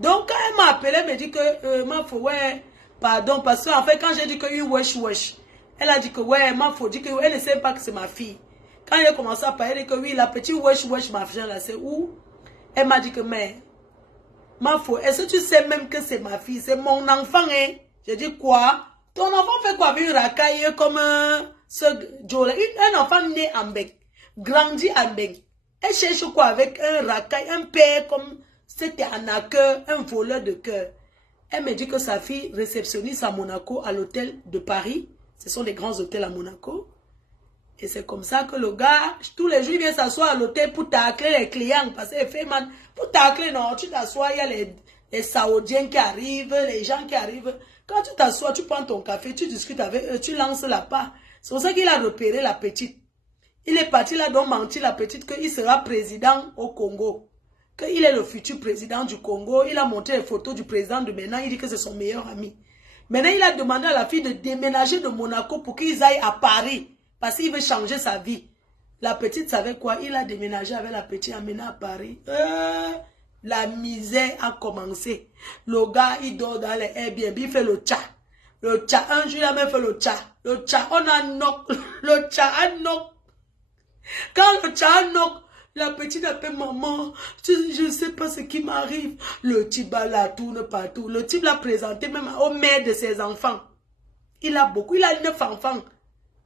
Donc, quand elle m'a appelé, elle me dit que, ouais, pardon, parce qu'en fait, quand j'ai dit que wesh, elle a dit que, ouais, dit que, elle ne sait pas que c'est ma fille. Quand elle a commencé à parler, elle a dit que, oui, la petite wesh, ma fille, là, c'est où? Elle m'a dit que, mais, est-ce que tu sais même que c'est ma fille? C'est mon enfant, hein? J'ai dit, quoi? Ton enfant fait quoi avec une racaille comme ce Joe? Un enfant né en bec, grandi en bec. Elle cherche quoi avec un racaille, un père comme c'était un cœur, un voleur de cœur. Elle me dit que sa fille réceptionniste à Monaco, à l'hôtel de Paris. Ce sont des grands hôtels à Monaco. Et c'est comme ça que le gars, tous les jours, il vient s'asseoir à l'hôtel pour tacler les clients. Parce qu'il fait man, pour tacler, non, tu t'assois, il y a les Saoudiens qui arrivent, les gens qui arrivent. Quand tu t'assois, tu prends ton café, tu discutes avec eux, tu lances la part. C'est pour ça qu'il a repéré la petite. Il est parti là, donc menti la petite qu'il sera président au Congo. Qu'il est le futur président du Congo. Il a montré les photos du président de maintenant. Il dit que c'est son meilleur ami. Maintenant, il a demandé à la fille de déménager de Monaco pour qu'ils aillent à Paris. Parce qu'il veut changer sa vie. La petite savait quoi? Il a déménagé avec la petite amenée à Paris. La misère a commencé. Le gars, il dort dans les Airbnb, il fait le tcha. Le tcha, un jour, il a même fait le tcha. Le tcha, on a knock. Le tcha a knock. Quand le tcha a knock, la petite appelle maman. Je ne sais pas ce qui m'arrive. Le type la tourne partout. Le type l'a présenté même au maire de ses enfants. Il a beaucoup. Il a 9 enfants.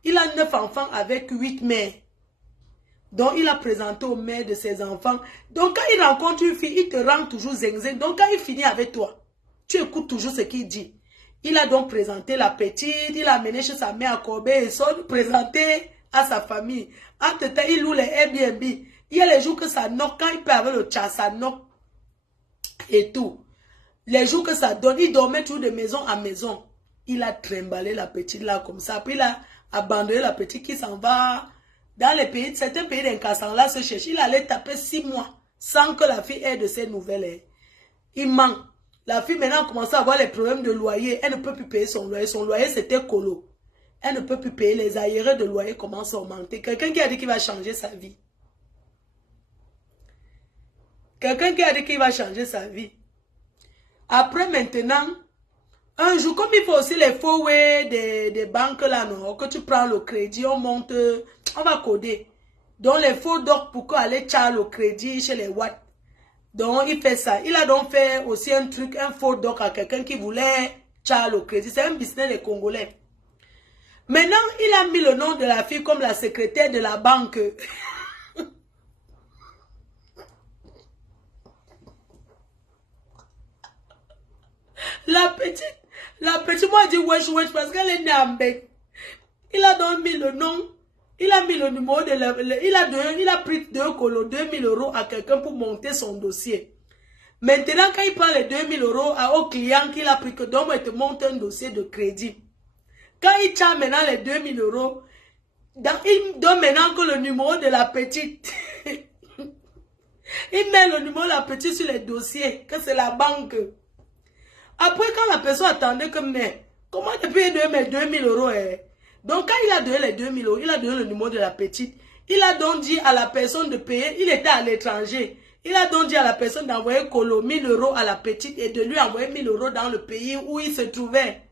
Il a 9 enfants avec 8 mères. Donc, il a présenté au maire de ses enfants. Donc, quand il rencontre une fille, il te rend toujours zing-zing. Donc, quand il finit avec toi, tu écoutes toujours ce qu'il dit. Il a donc présenté la petite, il a amené chez sa mère à Corbeil-Essonnes, présenté à sa famille. Entre temps, il loue les Airbnb. Il y a les jours que ça knock, quand il peut avoir le chat, ça knock et tout. Les jours que ça donne, il dormait toujours de maison en maison. Il a trimballé la petite là comme ça. Puis il a abandonné la petite qui s'en va dans les pays, certains pays d'incassants là se cherchent. Il allait taper 6 mois sans que la fille ait de ses nouvelles. Il manque. La fille maintenant a commencé à avoir les problèmes de loyer. Elle ne peut plus payer son loyer. Son loyer c'était colo. Elle ne peut plus payer. Les arriérés de loyer commencent à augmenter. Quelqu'un qui a dit qu'il va changer sa vie. Quelqu'un qui a dit qu'il va changer sa vie. Après maintenant, un jour, comme il faut aussi les faux des banques là, non, que tu prends le crédit, on monte, on va coder. Donc les faux docs pour aller charger le crédit chez les Watt. Donc il fait ça. Il a donc fait aussi un truc, un faux doc à quelqu'un qui voulait charger le crédit. C'est un business des Congolais. Maintenant, il a mis le nom de la fille comme la secrétaire de la banque. La petite, moi, dit wesh, parce qu'elle est née en bec. Il a donc mis le nom, il a mis le numéro de la, il a pris 2 colos, 2000 € à quelqu'un pour monter son dossier. Maintenant, quand il prend les 2000 € au client qu'il a pris, que donc, il te monte un dossier de crédit. Quand il tient maintenant les 2000 €, il donne maintenant que le numéro de la petite. Il met le numéro de la petite sur les dossiers, que c'est la banque. Après, quand la personne attendait que, mais, comment tu peux donner mes 2000 €? Donc, quand il a donné les 2000 €, il a donné le numéro de la petite. Il a donc dit à la personne de payer, il était à l'étranger. Il a donc dit à la personne d'envoyer colo 1000 € à la petite et de lui envoyer 1000 € dans le pays où il se trouvait.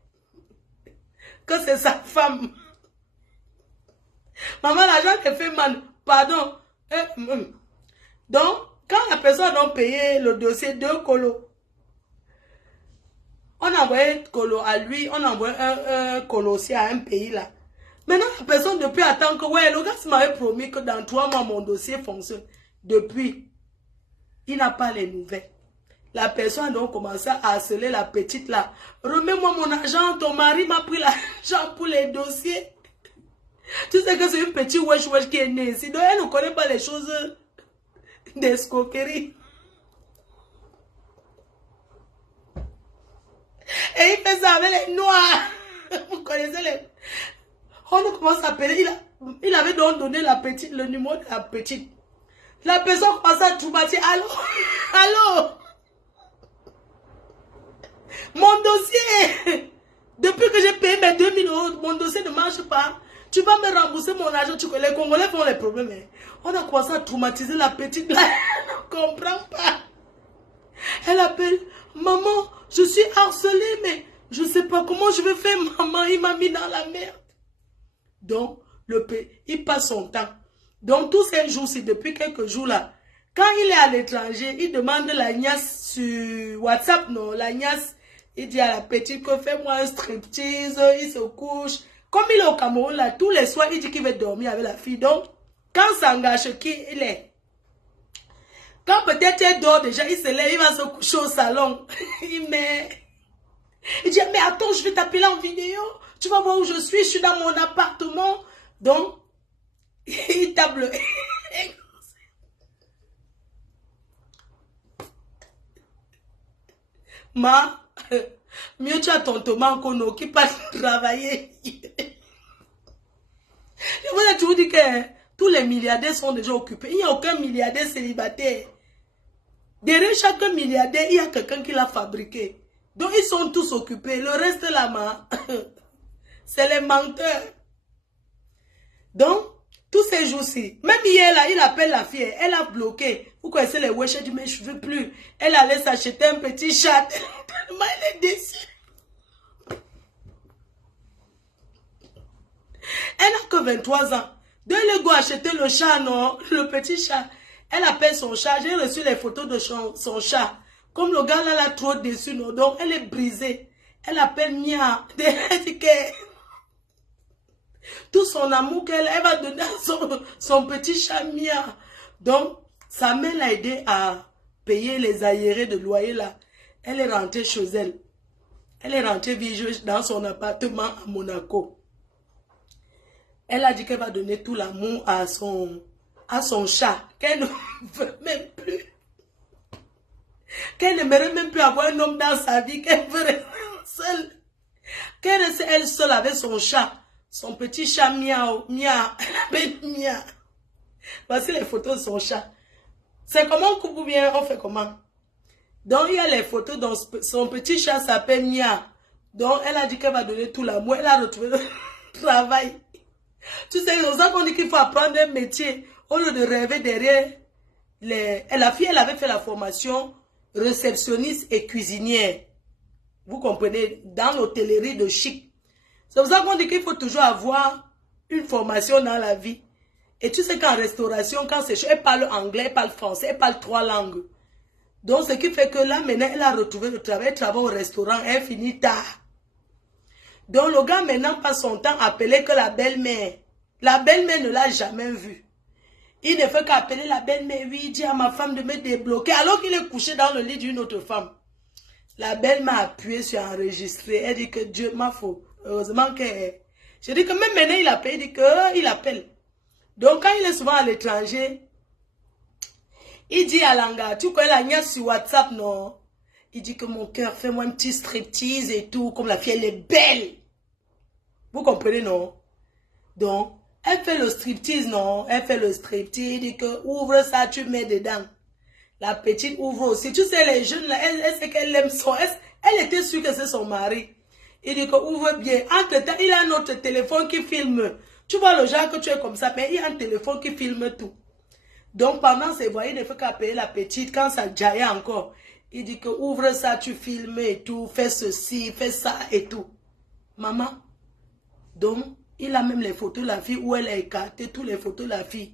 Que c'est sa femme. Maman, l'argent te fait mal. Pardon. Donc, quand la personne a donc payé le dossier 2 colos, on a envoyé colo à lui, on a envoyé un colo aussi à un pays là. Maintenant, la personne depuis attend que, ouais, le gars m'avait promis que dans 3 mois, mon dossier fonctionne. Depuis, il n'a pas les nouvelles. La personne a donc commencé à harceler la petite là. Remets-moi mon argent, ton mari m'a pris l'argent pour les dossiers. Tu sais que c'est une petite wesh qui est née ici. Donc, elle ne connaît pas les choses d'escroquerie. Et il fait ça avec les noirs. Vous connaissez les... On commence à appeler. Il avait donc donné le numéro de la petite. La personne commence à traumatiser. Allô? Allô? Mon dossier, depuis que j'ai payé mes 2000 €, mon dossier ne marche pas. Tu vas me rembourser mon argent. Les Congolais font les problèmes. Hein. On a commencé à traumatiser la petite là. Elle ne comprend pas. Elle appelle, maman, je suis harcelée, mais je ne sais pas comment je vais faire, maman. Il m'a mis dans la merde. Donc, il passe son temps. Donc, tous ces jours-ci, depuis quelques jours là, quand il est à l'étranger, il demande la nièce sur WhatsApp, non, la nièce, il dit à la petite que fais-moi un striptease, il se couche. Comme il est au Cameroun là, tous les soirs, il dit qu'il va dormir avec la fille. Donc, quand ça engage qui il est, quand peut-être elle dort déjà, il se lève, il va se coucher au salon. Il dit, mais attends, je vais t'appeler en vidéo. Tu vas voir où je suis dans mon appartement. Donc, il table. Mieux tu as ton Thomas Kono qui passe travailler. Je vous ai toujours dit que tous les milliardaires sont déjà occupés. Il n'y a aucun milliardaire célibataire. Derrière chaque milliardaire, il y a quelqu'un qui l'a fabriqué. Donc ils sont tous occupés. Le reste là, c'est les menteurs. Donc, tous ces jours-ci, même hier là, il appelle la fille, elle a bloqué. Vous connaissez les wesh, elle dit, mais je ne veux plus. Elle allait s'acheter un petit chat. Tellement elle est déçue. Elle n'a que 23 ans. De le go acheter le chat, non, le petit chat. Elle appelle son chat. J'ai reçu les photos de son chat. Comme le gars là, l'a trop déçu, non, donc elle est brisée. Elle appelle Mia. Elle dit que tout son amour qu'elle va donner à son petit chat Mia. Donc, sa mère l'a aidé à payer les arriérés de loyer là. Elle est rentrée chez elle. Elle est rentrée vivre dans son appartement à Monaco. Elle a dit qu'elle va donner tout l'amour à son chat. Qu'elle ne veut même plus. Qu'elle n'aimerait même plus avoir un homme dans sa vie. Qu'elle veut rester seule. Qu'elle reste elle seule avec son chat. Son petit chat miaou, mia, mia. Voici les photos de son chat. C'est comment on coupe ou bien on fait comment? Donc il y a les photos dont son petit chat s'appelle Mia. Donc elle a dit qu'elle va donner tout l'amour. Elle a retrouvé le travail. Tu sais, c'est pour ça qu'on dit qu'il faut apprendre un métier au lieu de rêver derrière la fille, elle avait fait la formation réceptionniste et cuisinière. Vous comprenez? Dans l'hôtellerie de chic. C'est pour ça qu'on dit qu'il faut toujours avoir une formation dans la vie. Et tu sais qu'en restauration, quand c'est chaud, elle parle anglais, elle parle français, elle parle 3 langues. Donc, ce qui fait que là, maintenant, elle a retrouvé le travail, elle travaille au restaurant, elle finit tard. Donc, le gars, maintenant, passe son temps à appeler que la belle-mère. La belle-mère ne l'a jamais vue. Il ne fait qu'appeler la belle-mère, oui, il dit à ma femme de me débloquer, alors qu'il est couché dans le lit d'une autre femme. La belle-mère a appuyé sur enregistrer. Elle dit que Dieu m'a faux. Heureusement que... Je dis que même maintenant, il appelle, il dit qu'il appelle. Donc, quand il est souvent à l'étranger, il dit à Langa, tu connais la nièce sur WhatsApp, non? Il dit que mon cœur, fais-moi un petit striptease et tout, comme la fille, elle est belle. Vous comprenez, non? Donc, elle fait le striptease, non? Elle fait le striptease, il dit que ouvre ça, tu mets dedans. La petite ouvre aussi. Tu sais, les jeunes, là, elle sait qu'elle aime son... Elle était sûre que c'est son mari. Il dit que ouvre bien. Entre-temps, il a un autre téléphone qui filme. Tu vois le genre que tu es comme ça, mais il y a un téléphone qui filme tout. Donc, pendant ces voyages, il ne fait qu'appeler la petite quand ça jaille encore. Il dit que ouvre ça, tu filmes et tout, fais ceci, fais ça et tout. Maman. Donc, il a même les photos de la fille où elle a écarté toutes les photos de la fille.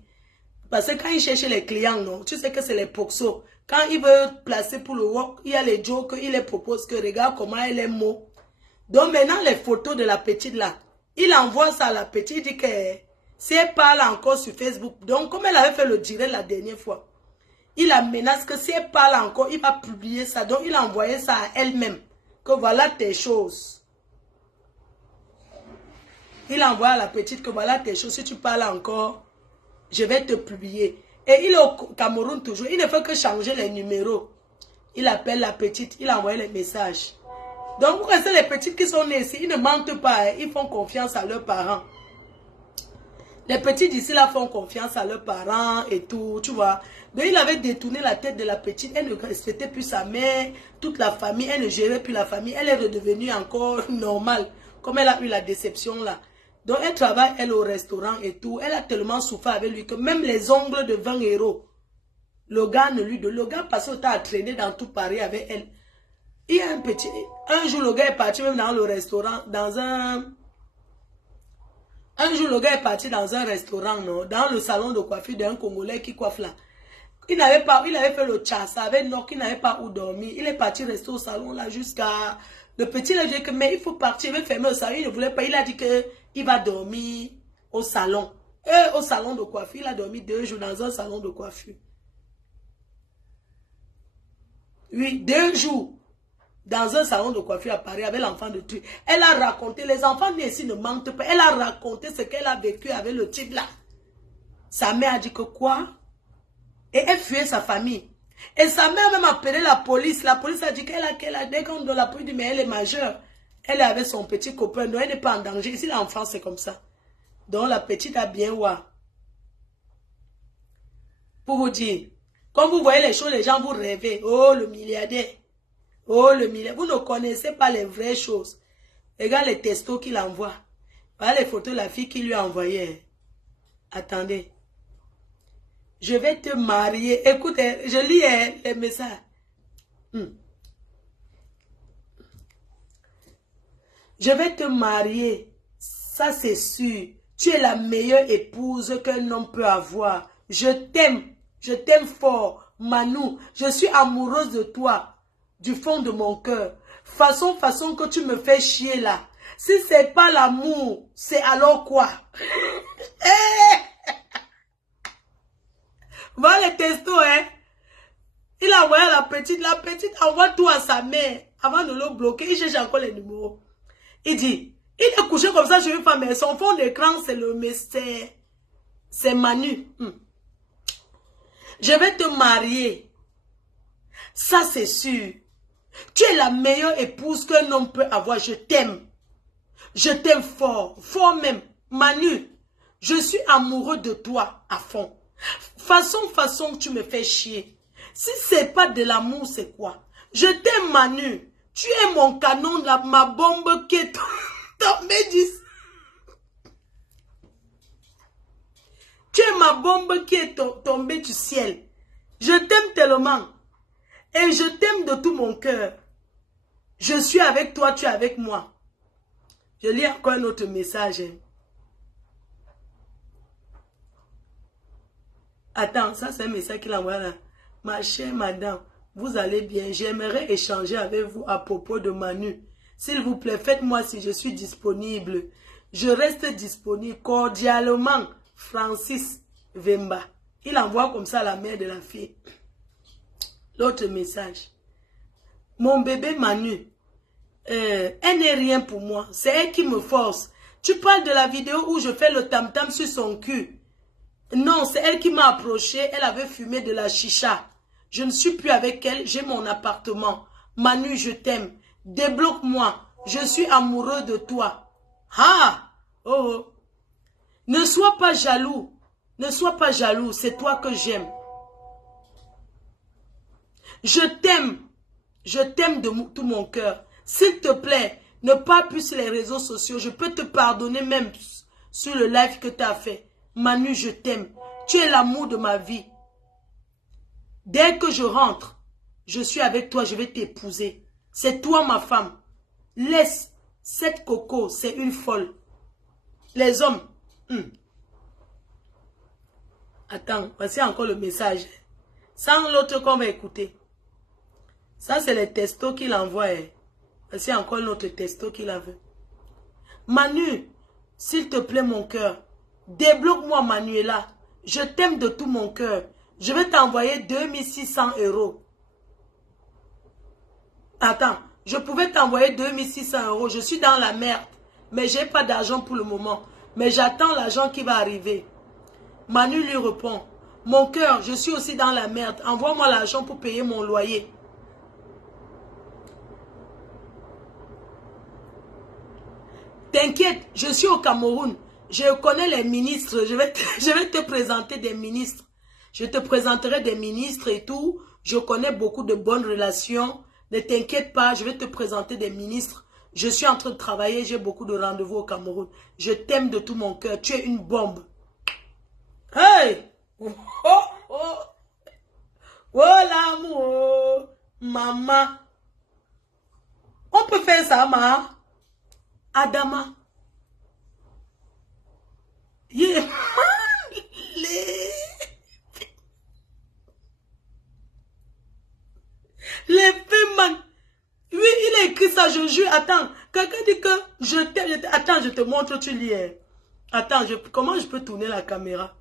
Parce que quand il cherche les clients, non, tu sais que c'est les proxos. Quand il veut placer pour le work, il y a les jokes, il les propose que regarde comment elle est mot. Donc maintenant, les photos de la petite là, il envoie ça à la petite, il dit que si elle parle encore sur Facebook, donc comme elle avait fait le direct la dernière fois, il la menace que si elle parle encore, il va publier ça. Donc il a envoyé ça à elle-même, que voilà tes choses. Il envoie à la petite que voilà tes choses, si tu parles encore, je vais te publier. Et il est au Cameroun toujours, il ne fait que changer les numéros. Il appelle la petite, il envoie les messages. Donc, vous restez les petites qui sont nées ici, ils ne mentent pas, hein, ils font confiance à leurs parents. Les petits d'ici là font confiance à leurs parents et tout, tu vois. Donc, il avait détourné la tête de la petite, elle ne respectait plus sa mère, toute la famille, elle ne gérait plus la famille, elle est redevenue encore normale, comme elle a eu la déception là. Donc, elle travaille, elle, au restaurant et tout, elle a tellement souffert avec lui que même les ongles de 20 euros, le gars ne lui donne. Le gars passait au temps à traîner dans tout Paris avec elle. Il y a un jour, le gars est parti même dans le restaurant, un jour, le gars est parti dans un restaurant, non, dans le salon de coiffure d'un Congolais qui coiffe là. Il avait fait le tchassa avec Noc, il n'avait pas où dormir. Il est parti rester au salon là jusqu'à... Le petit, il a dit que, mais il faut partir, il veut fermer le salon. Il ne voulait pas, il a dit qu'il va dormir au salon. Au salon de coiffure, il a dormi 2 jours dans un salon de coiffure. Oui, 2 jours. Dans un salon de coiffure à Paris avec l'enfant de truc. Elle a raconté, les enfants nés ici ne mentent pas. Elle a raconté ce qu'elle a vécu avec le type là. Sa mère a dit que quoi? Et elle fuyait sa famille. Et sa mère a même appelé la police. La police a dit qu'elle a dès qu'on la police dit mais elle est majeure. Elle est avec son petit copain, donc elle n'est pas en danger. Ici l'enfant c'est comme ça. Donc la petite a bien ouah. Pour vous dire, quand vous voyez les choses, les gens vous rêvez. Oh le milliardaire. Oh, le milliard. Vous ne connaissez pas les vraies choses. Regarde les textos qu'il envoie. Voilà les photos de la fille qui lui a envoyé. Attendez. Je vais te marier. Écoutez, je lis les messages. Je vais te marier. Ça, c'est sûr. Tu es la meilleure épouse qu'un homme peut avoir. Je t'aime. Je t'aime fort. Manu, je suis amoureuse de toi. Du fond de mon cœur. Façon que tu me fais chier là. Si c'est pas l'amour, c'est alors quoi? Voilà les textos, hein. Il a envoyé à la petite envoie tout à sa mère. Avant de le bloquer, il cherche encore les numéros. Il dit, il est couché comme ça chez une femme, mais son fond d'écran, c'est Manu. Je vais te marier. Ça, c'est sûr. Tu es la meilleure épouse qu'un homme peut avoir. Je t'aime. Je t'aime fort. Fort même. Manu, je suis amoureux de toi à fond. Façon que tu me fais chier. Si c'est pas de l'amour, c'est quoi? Je t'aime Manu. Tu es mon canon, ma bombe qui est tombée du... Tu es ma bombe qui est tombée du ciel. Je t'aime tellement. Et je t'aime de tout mon cœur. Je suis avec toi, tu es avec moi. Je lis encore un autre message. Attends, ça c'est un message qu'il envoie là. Ma chère madame, vous allez bien. J'aimerais échanger avec vous à propos de Manu. S'il vous plaît, faites-moi si je suis disponible. Je reste disponible cordialement. Francis Vemba. Il envoie comme ça à la mère de la fille. L'autre message. Mon bébé Manu, elle n'est rien pour moi. C'est elle qui me force. Tu parles de la vidéo où je fais le tam-tam sur son cul. Non, c'est elle qui m'a approché. Elle avait fumé de la chicha. Je ne suis plus avec elle. J'ai mon appartement. Manu, je t'aime. Débloque-moi. Je suis amoureux de toi. Ah! Oh! Ne sois pas jaloux. Ne sois pas jaloux. C'est toi que j'aime. Je t'aime. Je t'aime de tout mon cœur. S'il te plaît, ne parle plus sur les réseaux sociaux. Je peux te pardonner même sur le live que tu as fait. Manu, je t'aime. Tu es l'amour de ma vie. Dès que je rentre, je suis avec toi, je vais t'épouser. C'est toi ma femme. Laisse cette coco, c'est une folle. Les hommes. Attends, voici encore le message. Sans l'autre qu'on va écouter. Ça, c'est les textos qu'il envoie. Voici encore notre texto qu'il avait. Manu, s'il te plaît, mon cœur, débloque-moi Manuela. Je t'aime de tout mon cœur. Je vais t'envoyer 2600 €. Attends, je pouvais t'envoyer 2600 €. Je suis dans la merde. Mais je n'ai pas d'argent pour le moment. Mais j'attends l'argent qui va arriver. Manu lui répond. Mon cœur, je suis aussi dans la merde. Envoie-moi l'argent pour payer mon loyer. T'inquiète, je suis au Cameroun. Je connais les ministres. Je vais te présenter des ministres. Je te présenterai des ministres et tout. Je connais beaucoup de bonnes relations. Ne t'inquiète pas, je vais te présenter des ministres. Je suis en train de travailler, j'ai beaucoup de rendez-vous au Cameroun. Je t'aime de tout mon cœur. Tu es une bombe. Hey! Oh, oh! Oh l'amour! Maman! On peut faire ça, ma? Adama. Yeah. Les femmes. Oui, il a écrit ça, je jure. Attends, quelqu'un dit que je t'aime. Attends, je te montre, tu lis. Attends, comment je peux tourner la caméra?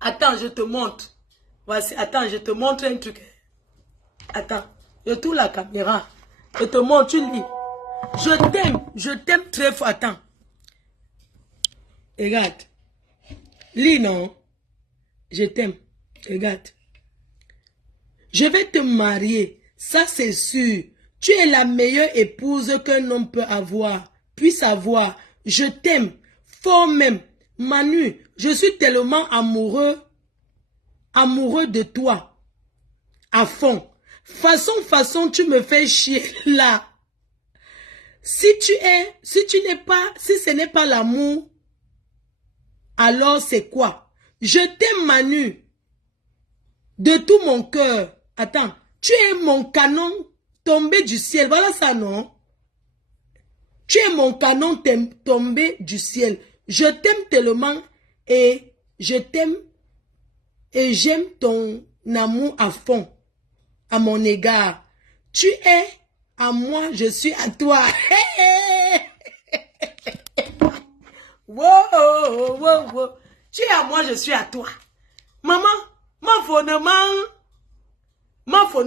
Attends, je te montre. Voici, attends, je te montre un truc. Attends, je tourne la caméra. Je te montre, tu lis. Je t'aime très fort. Attends. Regarde. Lis, non? Je t'aime. Regarde. Je vais te marier. Ça, c'est sûr. Tu es la meilleure épouse qu'un homme peut avoir. Puisse avoir. Je t'aime. Fort même. Manu, je suis tellement amoureux. Amoureux de toi. À fond. Façon, tu me fais chier là. Si ce n'est pas l'amour, alors c'est quoi? Je t'aime, Manu. De tout mon cœur. Attends, tu es mon canon tombé du ciel. Voilà ça, non? Tu es mon canon tombé du ciel. Je t'aime tellement et je t'aime et j'aime ton amour à fond, à mon égard. Tu es à moi, je suis à toi. Wow, wow, wow. Tu es à moi, je suis à toi. Maman, mon faux ne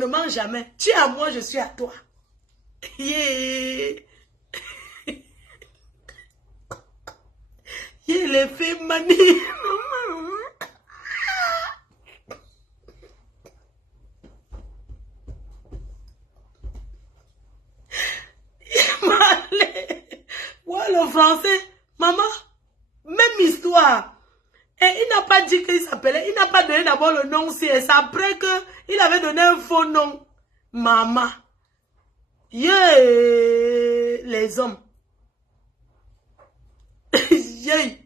ment jamais. Tu es à moi, je suis à toi. Yeah. Yeah, les filles manie. Ouais, le français. Maman, même histoire. Et il n'a pas dit qu'il s'appelait. Il n'a pas donné d'abord le nom. C'est après qu'il avait donné un faux nom. Maman. Yeah, les hommes. Yeah.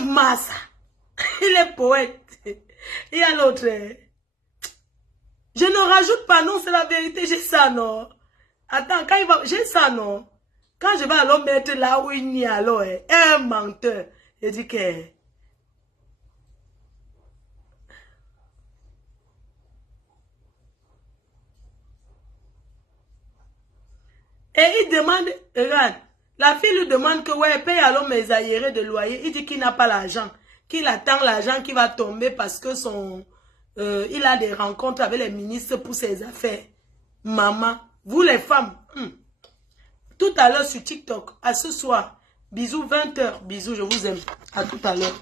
Massa. Il est poète. Il y a l'autre. Je ne rajoute pas, non, c'est la vérité. J'ai ça, non. Attends, quand il va... J'ai ça, non. Quand je vais alors mettre là où il n'y a alors, un menteur. Je dis que... Et il demande, regarde, la fille lui demande que, ouais, paye alors mes aérés de loyer. Il dit qu'il n'a pas l'argent. Qu'il attend l'argent qui va tomber parce que il a des rencontres avec les ministres pour ses affaires. Maman, vous les femmes, tout à l'heure sur TikTok, à ce soir, bisous 20h, bisous, je vous aime, à tout à l'heure.